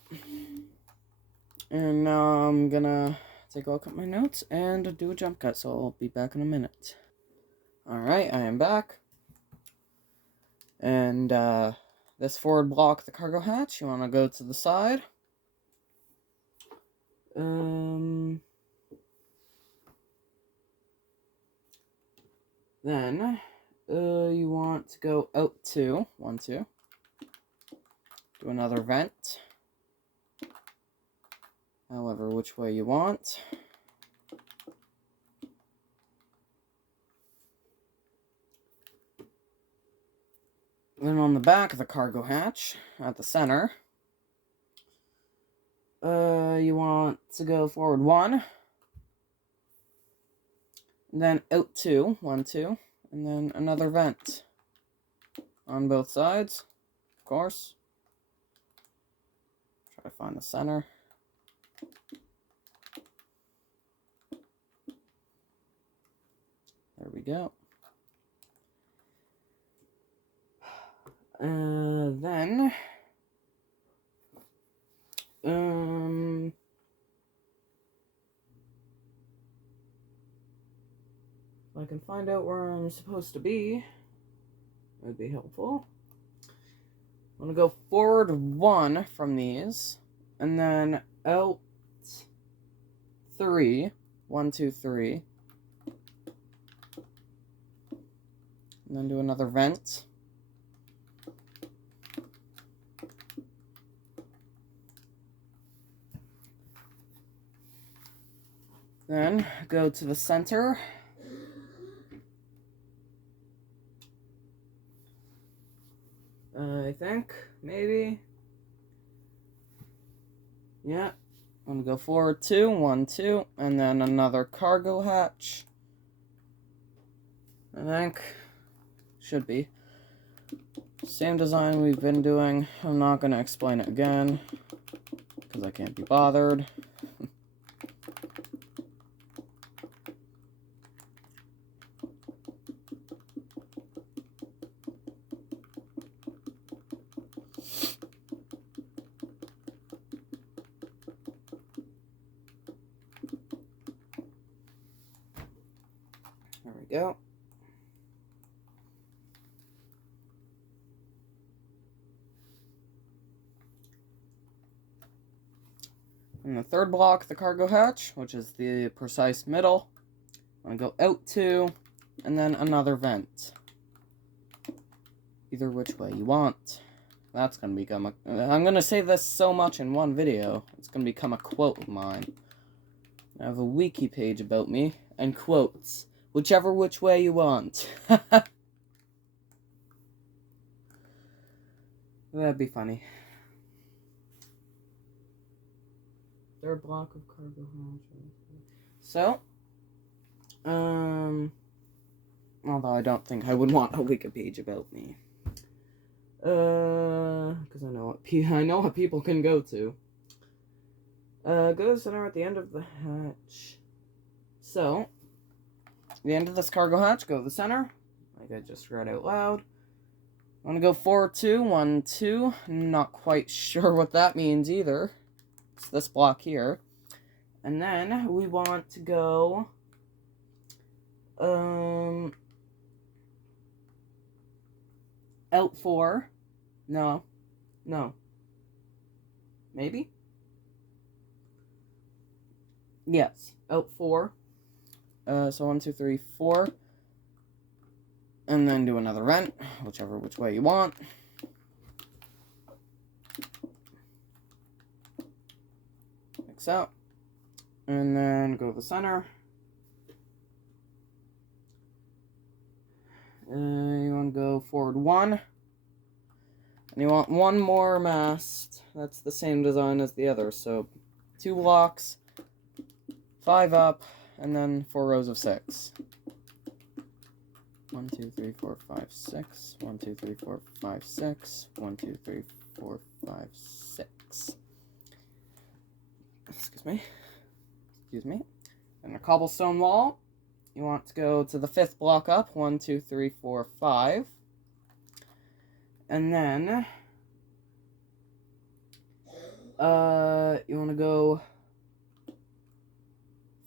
And now I'm gonna take a look at my notes and do a jump cut, so I'll be back in a minute. Alright, I am back. And this forward block, the cargo hatch, you want to go to the side. Then you want to go out 2, 1, 2. Do another vent. However, which way you want. Then on the back of the cargo hatch, at the center, you want to go forward 1, and then out 2, 1, 2, and then another vent on both sides, of course. Try to find the center. There we go. Then, if I can find out where I'm supposed to be, that would be helpful. I'm going to go forward 1 from these, and then out 3, 1, 2, 3, and then do another vent. Then go to the center. I think, maybe. Yeah. I'm gonna go forward 2, 1, 2, and then another cargo hatch. I think. Should be. Same design we've been doing. I'm not gonna explain it again, because I can't be bothered. There we go. And the third block, the cargo hatch, which is the precise middle. I'm going to go out 2, and then another vent. Either which way you want. That's going to become a... I'm going to say this so much in one video. It's going to become a quote of mine. I have a wiki page about me, and quotes. Whichever which way you want. That'd be funny. Third block of cargo hatch. So, although I don't think I would want a wiki page about me. Because I know what people can go to. Go to the center at the end of the hatch. So, the end of this cargo hatch, go to the center, like I just read out loud. I want to go 4, 2, 1, 2. Not quite sure what that means either. It's this block here. And then we want to go out 4. No. Maybe? Yes, out 4. So 1, 2, 3, 4. And then do another vent, which way you want. Like so. And then go to the center. You want to go forward 1. And you want one more mast. That's the same design as the other. So 2 blocks, 5 up, and then 4 rows of 6. 1, 2, 3, 4, 5, 6. 1, 2, 3, 4, 5, 6. 1, 2, 3, 4, 5, 6. Excuse me. And a cobblestone wall. You want to go to the 5th block up. 1, 2, 3, 4, 5. And then you want to go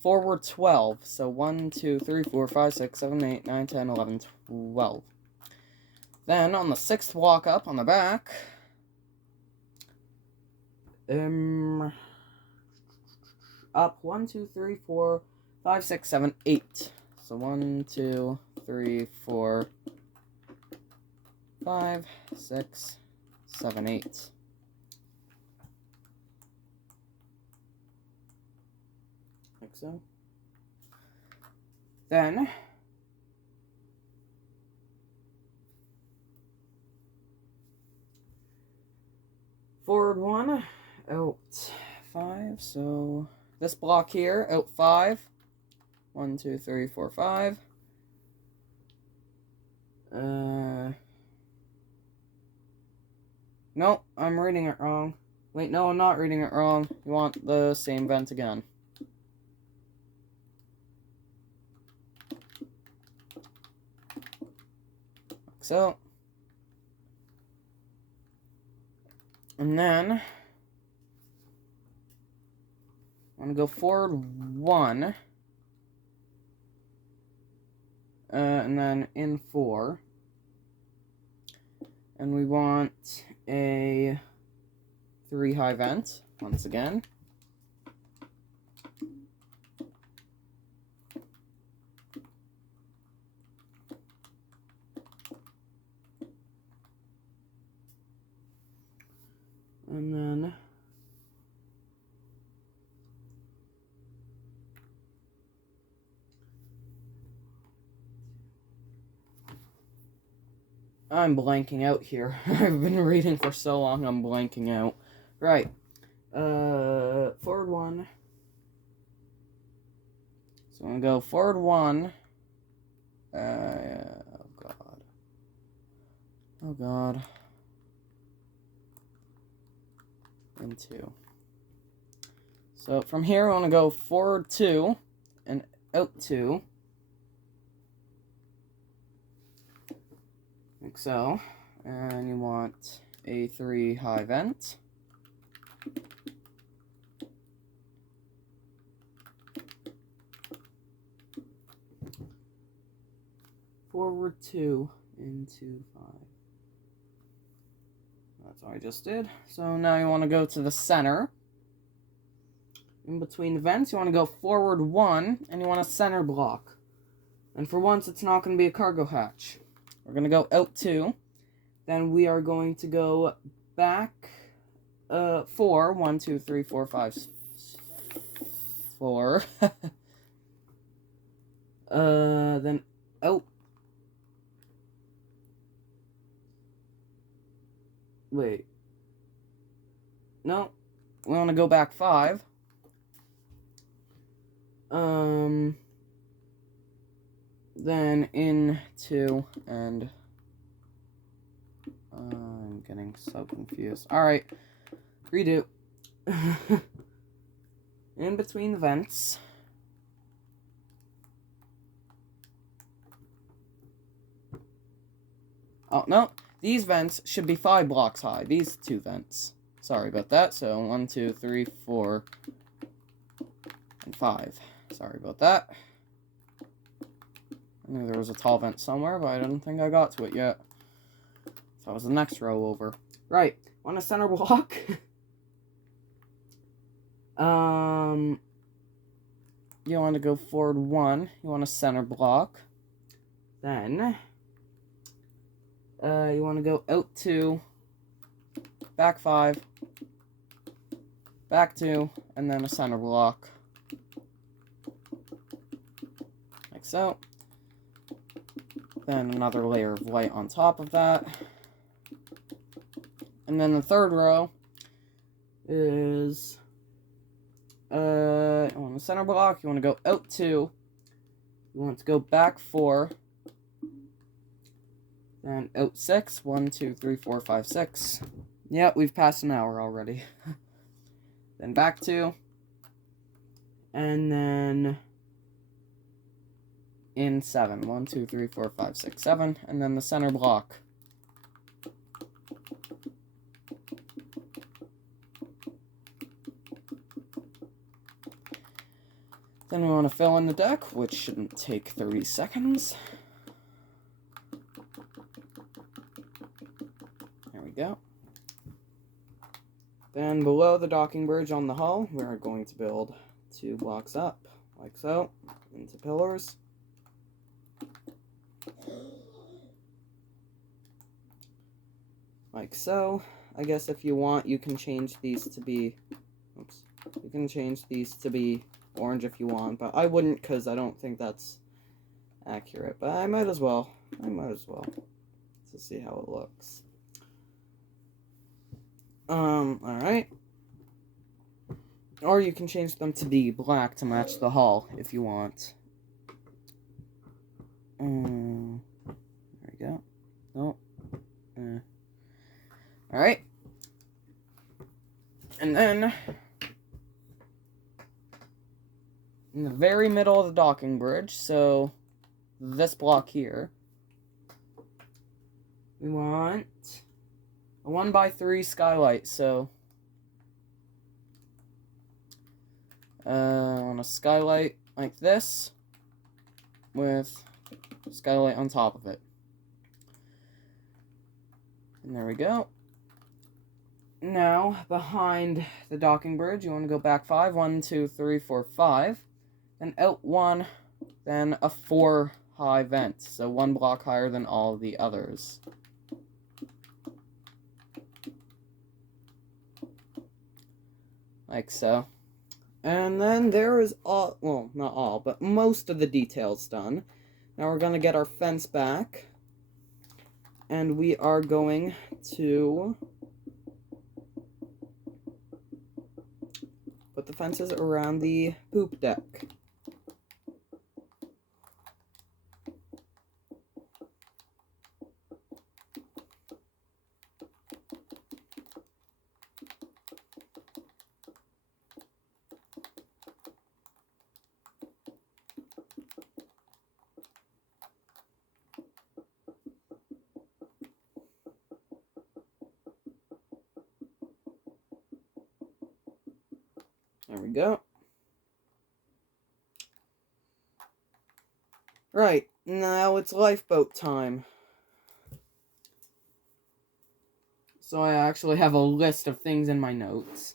forward 12. So 1, 2, 3, 4, 5, 6, 7, 8, 9, 10, 11, 12. Then on the 6th block up on the back, up 1, 2, 3, 4, 5, 6, 7, 8. So 1, 2, 3, 4, 5, 6, 7, 8. Like so. Then forward 1, out 5. So this block here, out 5. 1, 2, 3, 4, 5. Nope, I'm reading it wrong. Wait, no, I'm not reading it wrong. You want the same vent again. Like so. And then I'm gonna go forward 1. And then in 4. And we want a 3 high vent once again. And then I'm blanking out here. I've been reading for so long, I'm blanking out. Right. Forward 1. So I'm gonna go forward 1. Oh god. And 2. So from here, I want to go forward 2 and out 2. Like so. And you want a 3 high vent. Forward 2 into 5. That's what I just did. So now you want to go to the center. In between the vents, you want to go forward 1, and you want a center block. And for once, it's not going to be a cargo hatch. We're going to go out 2. Then we are going to go back 4. 1, 2, 3, 4, 5, 4. Then out. Wait. No. We want to go back 5. Then in 2 and getting so confused. Alright, redo. In between the vents. Oh, no. These vents should be 5 blocks high. These 2 vents. Sorry about that. So, 1, 2, 3, 4, and 5. Sorry about that. I knew there was a tall vent somewhere, but I don't think I got to it yet. So that was the next row over. Right. On a center block. You want to go forward 1. You want a center block. Then, you want to go out 2, back 5, back 2, and then a center block. Like so. Then another layer of white on top of that. And then the third row is, on the center block, you want to go out 2. You want to go back 4. Then out 6. 1, 2, 3, 4, 5, 6. Yep, we've passed an hour already. Then back 2. And then in 7. 1, 2, 3, 4, 5, 6, 7. And then the center block. Then we want to fill in the deck, which shouldn't take 30 seconds. There we go. Then below the docking bridge on the hull, we're going to build 2 blocks up, like so, into pillars. Like so. I guess if you want, you can change these to be, you can change these to be orange if you want, but I wouldn't because I don't think that's accurate, but I might as well. To see how it looks. Alright. Or you can change them to be black to match the hull if you want. There we go. Oh. Alright. And then in the very middle of the docking bridge, so this block here, we want a 1x3 skylight. So on a skylight like this with skylight on top of it. And there we go. Now, behind the docking bridge, you want to go back 5. 1, 2, 3, 4, 5. Then out 1, then a 4 high vent. So 1 block higher than all the others. Like so. And then there is all, well, not all, but most of the details done. Now we're going to get our fence back. And we are going to put the fences around the poop deck. There we go. Right, now it's lifeboat time. So I actually have a list of things in my notes.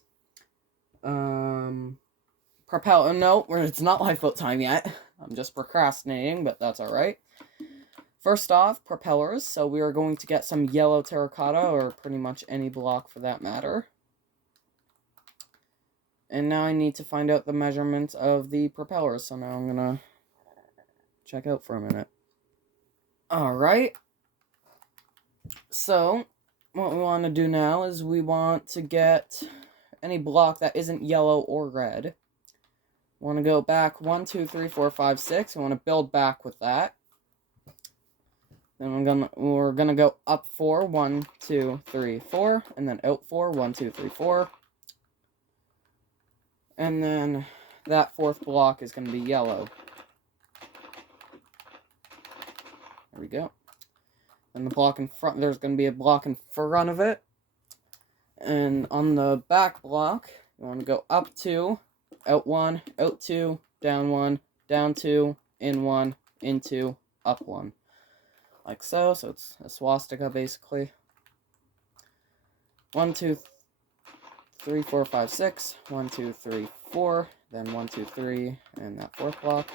Propeller, no, it's not lifeboat time yet. I'm just procrastinating, but that's alright. First off, propellers. So we are going to get some yellow terracotta, or pretty much any block for that matter. And now I need to find out the measurements of the propellers. So now I'm gonna check out for a minute. Alright. So, what we want to do now is we want to get any block that isn't yellow or red. We want to go back 1, 2, 3, 4, 5, 6. We want to build back with that. Then we're gonna go up 4, 1, 2, 3, 4, and then out 4, 1, 2, 3, 4. And then that fourth block is gonna be yellow. There we go. And the block in front, there's gonna be a block in front of it. And on the back block, you want to go up 2, out 1, out 2, down 1, down 2, in 1, in 2, up 1. Like so. So it's a swastika basically. 1, 2, 3, 4, 5, 6. 1, 2, 3, 4. Then 1, 2, 3, and that fourth block.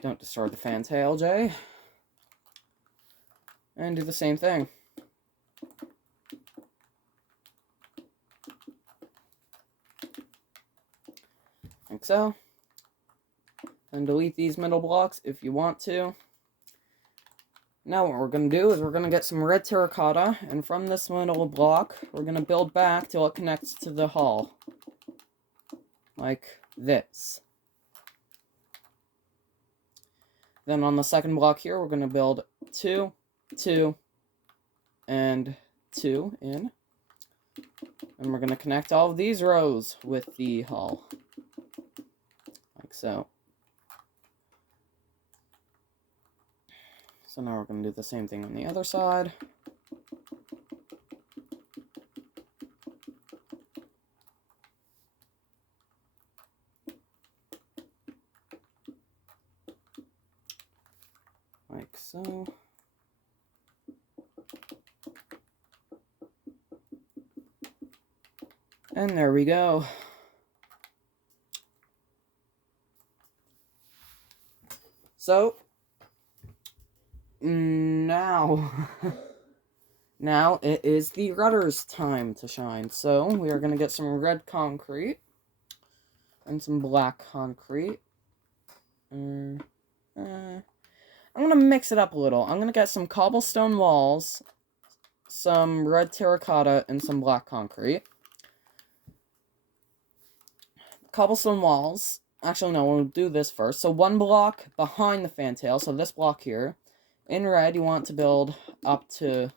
Don't destroy the fantail, Jay. And do the same thing. Like so. And delete these middle blocks if you want to. Now what we're going to do is we're going to get some red terracotta, and from this middle block, we're going to build back till it connects to the hull. Like this. Then on the second block here, we're going to build 2, 2, and 2 in. And we're going to connect all of these rows with the hull. Like so. So now we're going to do the same thing on the other side. Like so. And there we go. So, now it is the rudder's time to shine. So, we are going to get some red concrete and some black concrete. I'm going to mix it up a little. I'm going to get some cobblestone walls, some red terracotta, and some black concrete. Cobblestone walls. Actually, no, we'll do this first. So, one block behind the fantail, so this block here. In red, you want to build up to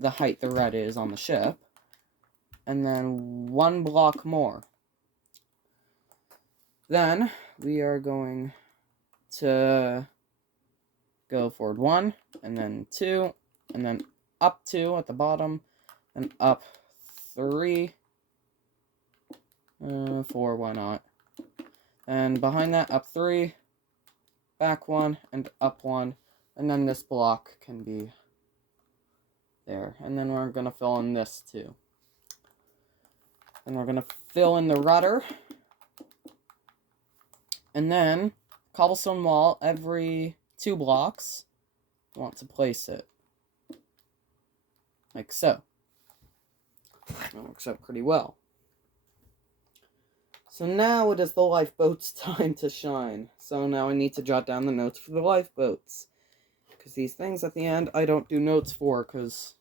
the height the red is on the ship. And then one block more. Then, we are going to go forward 1, and then 2, and then up 2 at the bottom, and up 3, 4, why not? And behind that, up 3, back 1, and up 1, and then this block can be there. And then we're going to fill in this too. And we're going to fill in the rudder. And then, cobblestone wall, every 2 blocks, you want to place it. Like so. That works out pretty well. So now it is the lifeboat's time to shine. So now I need to jot down the notes for the lifeboats. Because these things at the end, I don't do notes for, because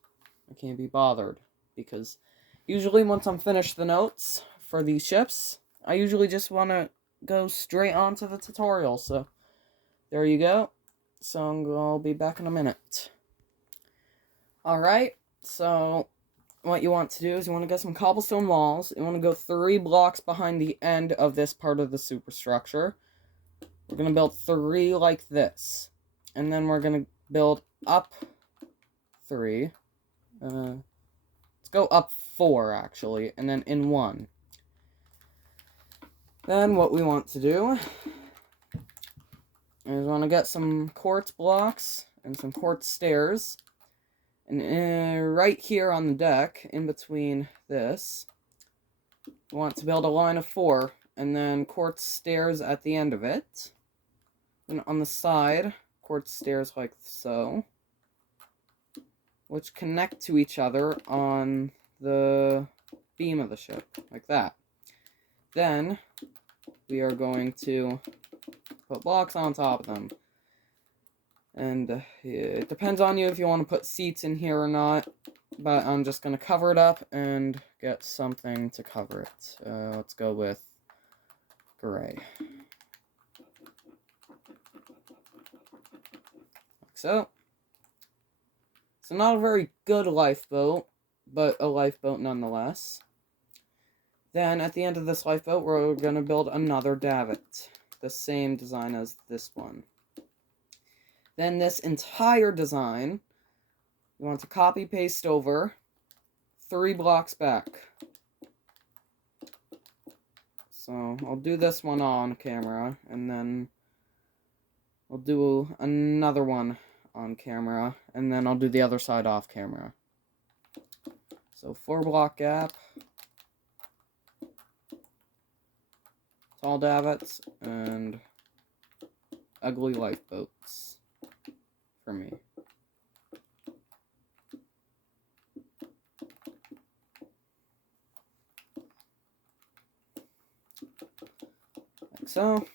I can't be bothered. Because usually once I'm finished the notes for these ships, I usually just want to go straight on to the tutorial. So there you go. So I'll be back in a minute. Alright, so what you want to do is you want to get some cobblestone walls. You want to go 3 blocks behind the end of this part of the superstructure. We're going to build 3 like this. And then we're going to build up 3. Let's go up 4, actually. And then in 1. Then what we want to do is we want to get some quartz blocks and some quartz stairs. And right here on the deck, in between this, we want to build a line of 4, and then quartz stairs at the end of it. And on the side, quartz stairs like so, which connect to each other on the beam of the ship, like that. Then, we are going to put blocks on top of them. And it depends on you if you want to put seats in here or not. But I'm just going to cover it up and get something to cover it. Let's go with gray. so. So not a very good lifeboat, but a lifeboat nonetheless. Then at the end of this lifeboat, we're going to build another davit. The same design as this one. Then this entire design, you want to copy paste over 3 blocks back. So I'll do this one on camera, and then I'll do another one on camera, and then I'll do the other side off camera. So 4 block gap, tall davits, and ugly lifeboats for me. Like so.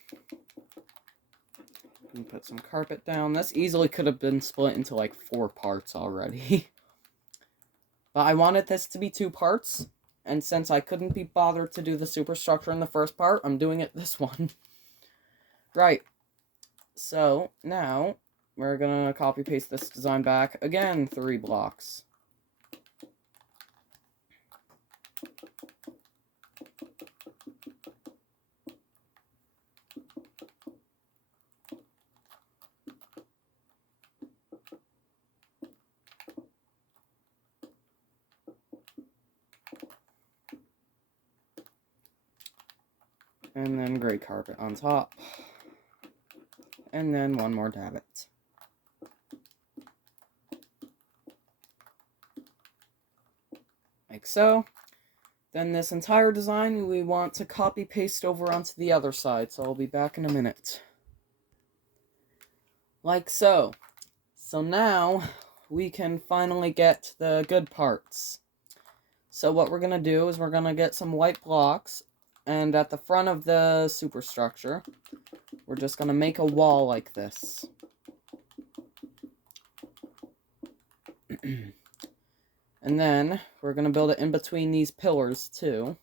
And put some carpet down. This easily could have been split into like 4 parts already. But I wanted this to be 2 parts. And since I couldn't be bothered to do the superstructure in the first part, I'm doing it this one. Right. So, now, we're gonna copy paste this design back. Again, 3 blocks. And then gray carpet on top. And then 1 more davit. Like so. Then this entire design we want to copy paste over onto the other side, so I'll be back in a minute. Like so. So now we can finally get the good parts. So what we're going to do is we're going to get some white blocks, and at the front of the superstructure, we're just going to make a wall like this. And then we're going to build it in between these pillars too.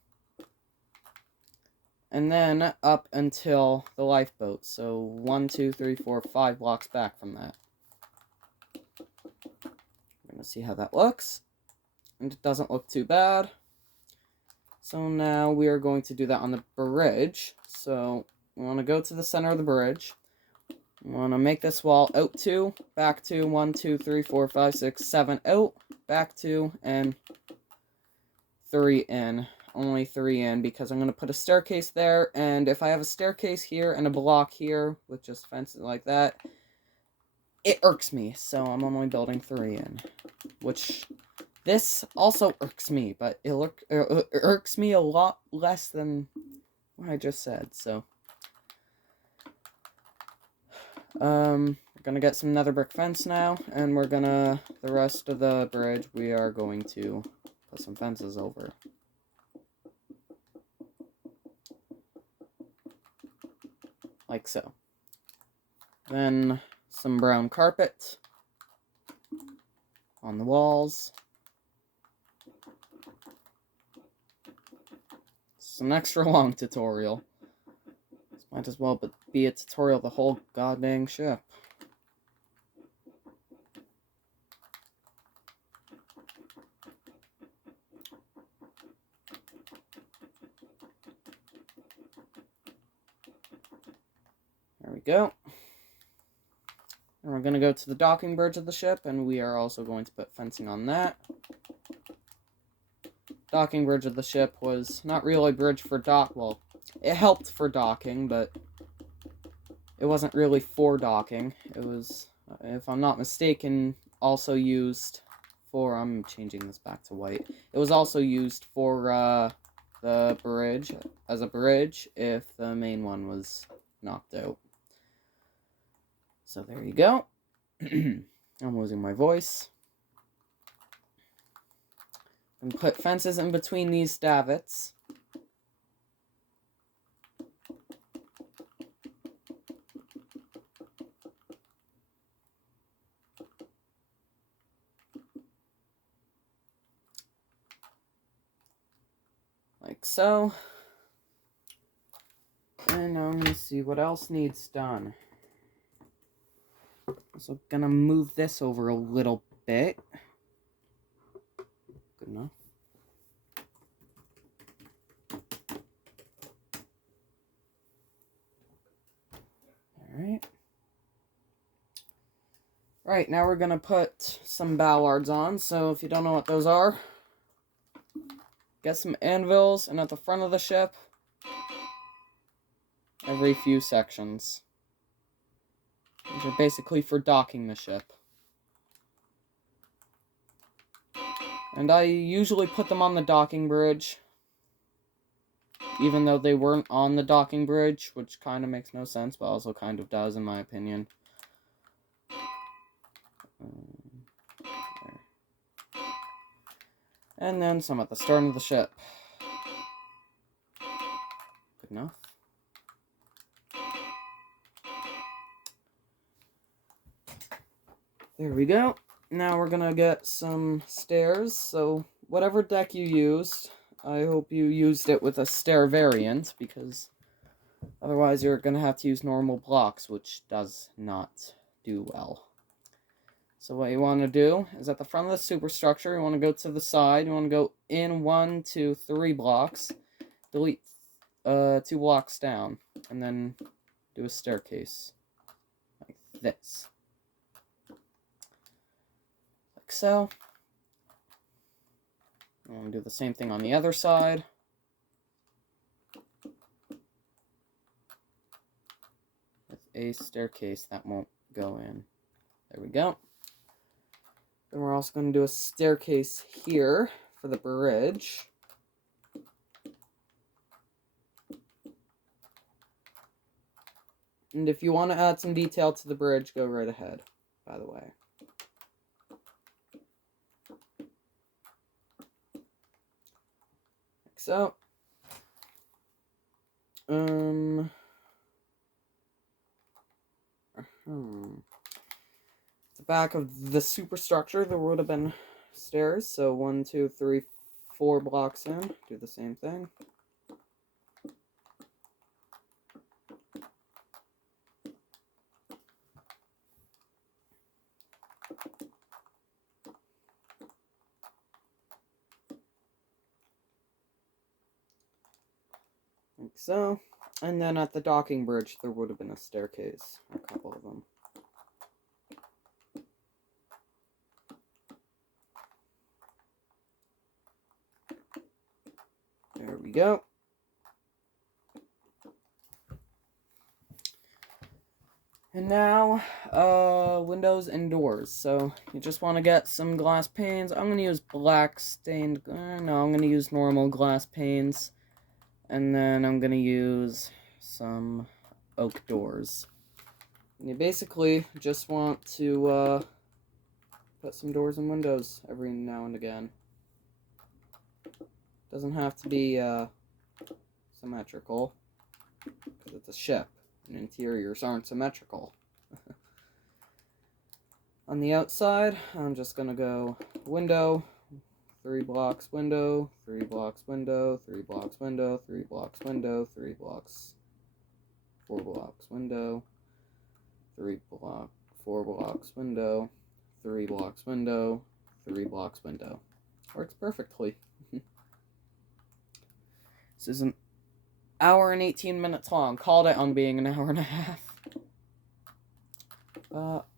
And then up until the lifeboat. So 1, 2, 3, 4, 5 blocks back from that. We're going to see how that looks. And it doesn't look too bad. So now we are going to do that on the bridge. So we want to go to the center of the bridge. We want to make this wall out 2, back 2, 1, 2, 3, 4, 5, 6, 7, out, back 2, and 3 in. Only 3 in, because I'm going to put a staircase there, and if I have a staircase here and a block here, with just fences like that, it irks me, so I'm only building 3 in. Which, this also irks me, but it irks me a lot less than what I just said, so. We're gonna get some nether brick fence now, and we're gonna, the rest of the bridge, we are going to put some fences over. Like so. Then some brown carpet on the walls. It's an extra long tutorial. This might as well be a tutorial the whole goddamn ship. There we go. And we're going to go to the docking bridge of the ship, and we are also going to put fencing on that. Docking bridge of the ship was not really a bridge for well, it helped for docking, but it wasn't really for docking. It was, if I'm not mistaken, also used for, I'm changing this back to white. It was also used for the bridge, as a bridge, if the main one was knocked out. So there you go. I'm losing my voice. And put fences in between these davits. Like so. And now I'm going to see what else needs done. So gonna move this over a little bit. Good enough. Alright. Right, now we're gonna put some ballards on. So if you don't know what those are, get some anvils, and at the front of the ship, every few sections. These are basically for docking the ship. And I usually put them on the docking bridge, even though they weren't on the docking bridge, which kind of makes no sense, but also kind of does in my opinion. There. And then some at the stern of the ship. Good enough. There we go. Now we're gonna get some stairs. So whatever deck you used, I hope you used it with a stair variant, because otherwise you're gonna have to use normal blocks, which does not do well. So what you want to do is at the front of the superstructure, you want to go to the side, you want to go in 1, 2, 3 blocks, delete 2 blocks down, and then do a staircase like this. Like so. And do the same thing on the other side. With a staircase that won't go in. There we go. Then we're also going to do a staircase here for the bridge. And if you want to add some detail to the bridge, go right ahead, by the way. Like so. The back of the superstructure, there would have been stairs, so 1, 2, 3, 4 blocks in. Do the same thing. Like so. And then at the docking bridge, there would have been a staircase, a couple of them. There we go. And now, windows and doors. So, you just want to get some glass panes. I'm going to use black stained, no, I'm going to use normal glass panes. And then I'm going to use some oak doors. And you basically just want to, put some doors and windows every now and again. Doesn't have to be, symmetrical, because it's a ship, and interiors aren't symmetrical. On the outside, I'm just going to go window, 3 blocks window, 3 blocks window, 3 blocks window, 3 blocks window, 3 blocks, 4 blocks window, 4 blocks window, 3 blocks window, 3 blocks window. Works perfectly. This is an hour and 18 minutes long. Called it on being an hour and a half. Bop,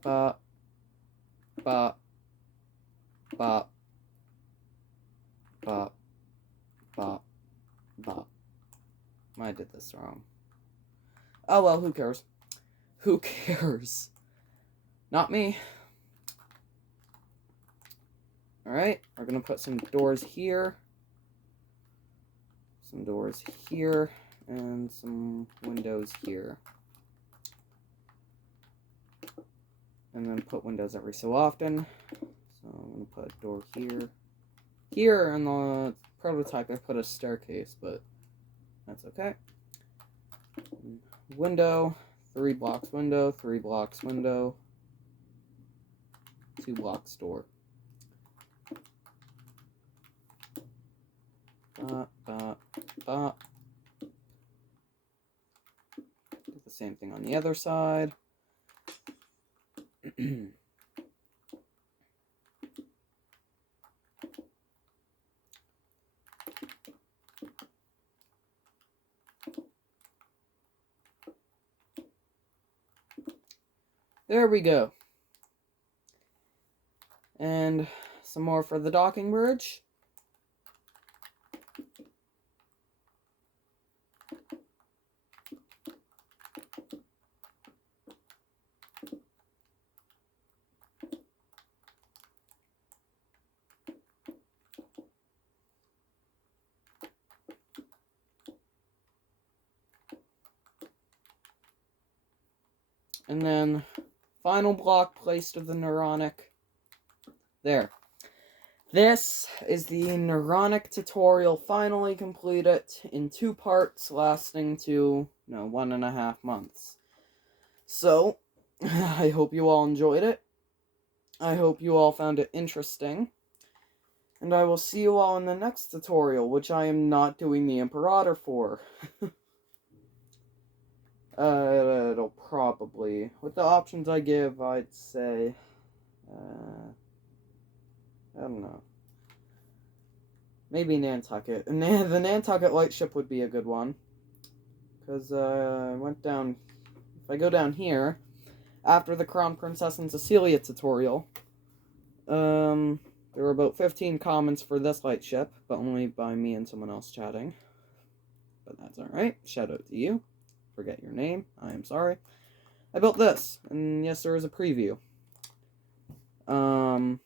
bop, bop, bop, bop, bop. I did this wrong. Oh well, who cares? Who cares? Not me. Alright, we're gonna put some doors here. Some doors here, and some windows here. And then put windows every so often. So I'm going to put a door here. Here in the prototype I put a staircase, but that's okay. Window, 3 blocks window, 3 blocks window, 2 blocks door. Bop, bop, bop. Do the same thing on the other side. There we go. And some more for the docking bridge. And then final block placed of the Naronic. There. This is the Naronic tutorial finally completed in 2 parts lasting to, 1.5 months. So, I hope you all enjoyed it. I hope you all found it interesting. And I will see you all in the next tutorial, which I am not doing the Imperator for. It'll probably, with the options I give, I'd say, I don't know. Maybe Nantucket. The Nantucket Lightship would be a good one. Because, I went down, if I go down here, after the Crown Princess and Cecilia tutorial, there were about 15 comments for this lightship, but only by me and someone else chatting. But that's alright. Shout out to you. Forget your name. I am sorry. I built this, and yes, there is a preview. So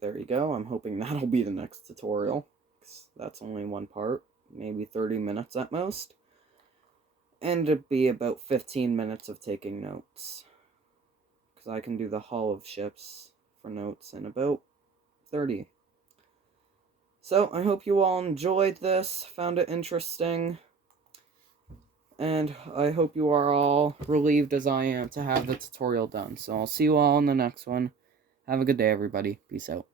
there you go. I'm hoping that'll be the next tutorial. That's only one part, maybe 30 minutes at most. And it'd be about 15 minutes of taking notes. Because I can do the hull of ships for notes in about 30. So, I hope you all enjoyed this, found it interesting. And I hope you are all relieved as I am to have the tutorial done. So I'll see you all in the next one. Have a good day, everybody. Peace out.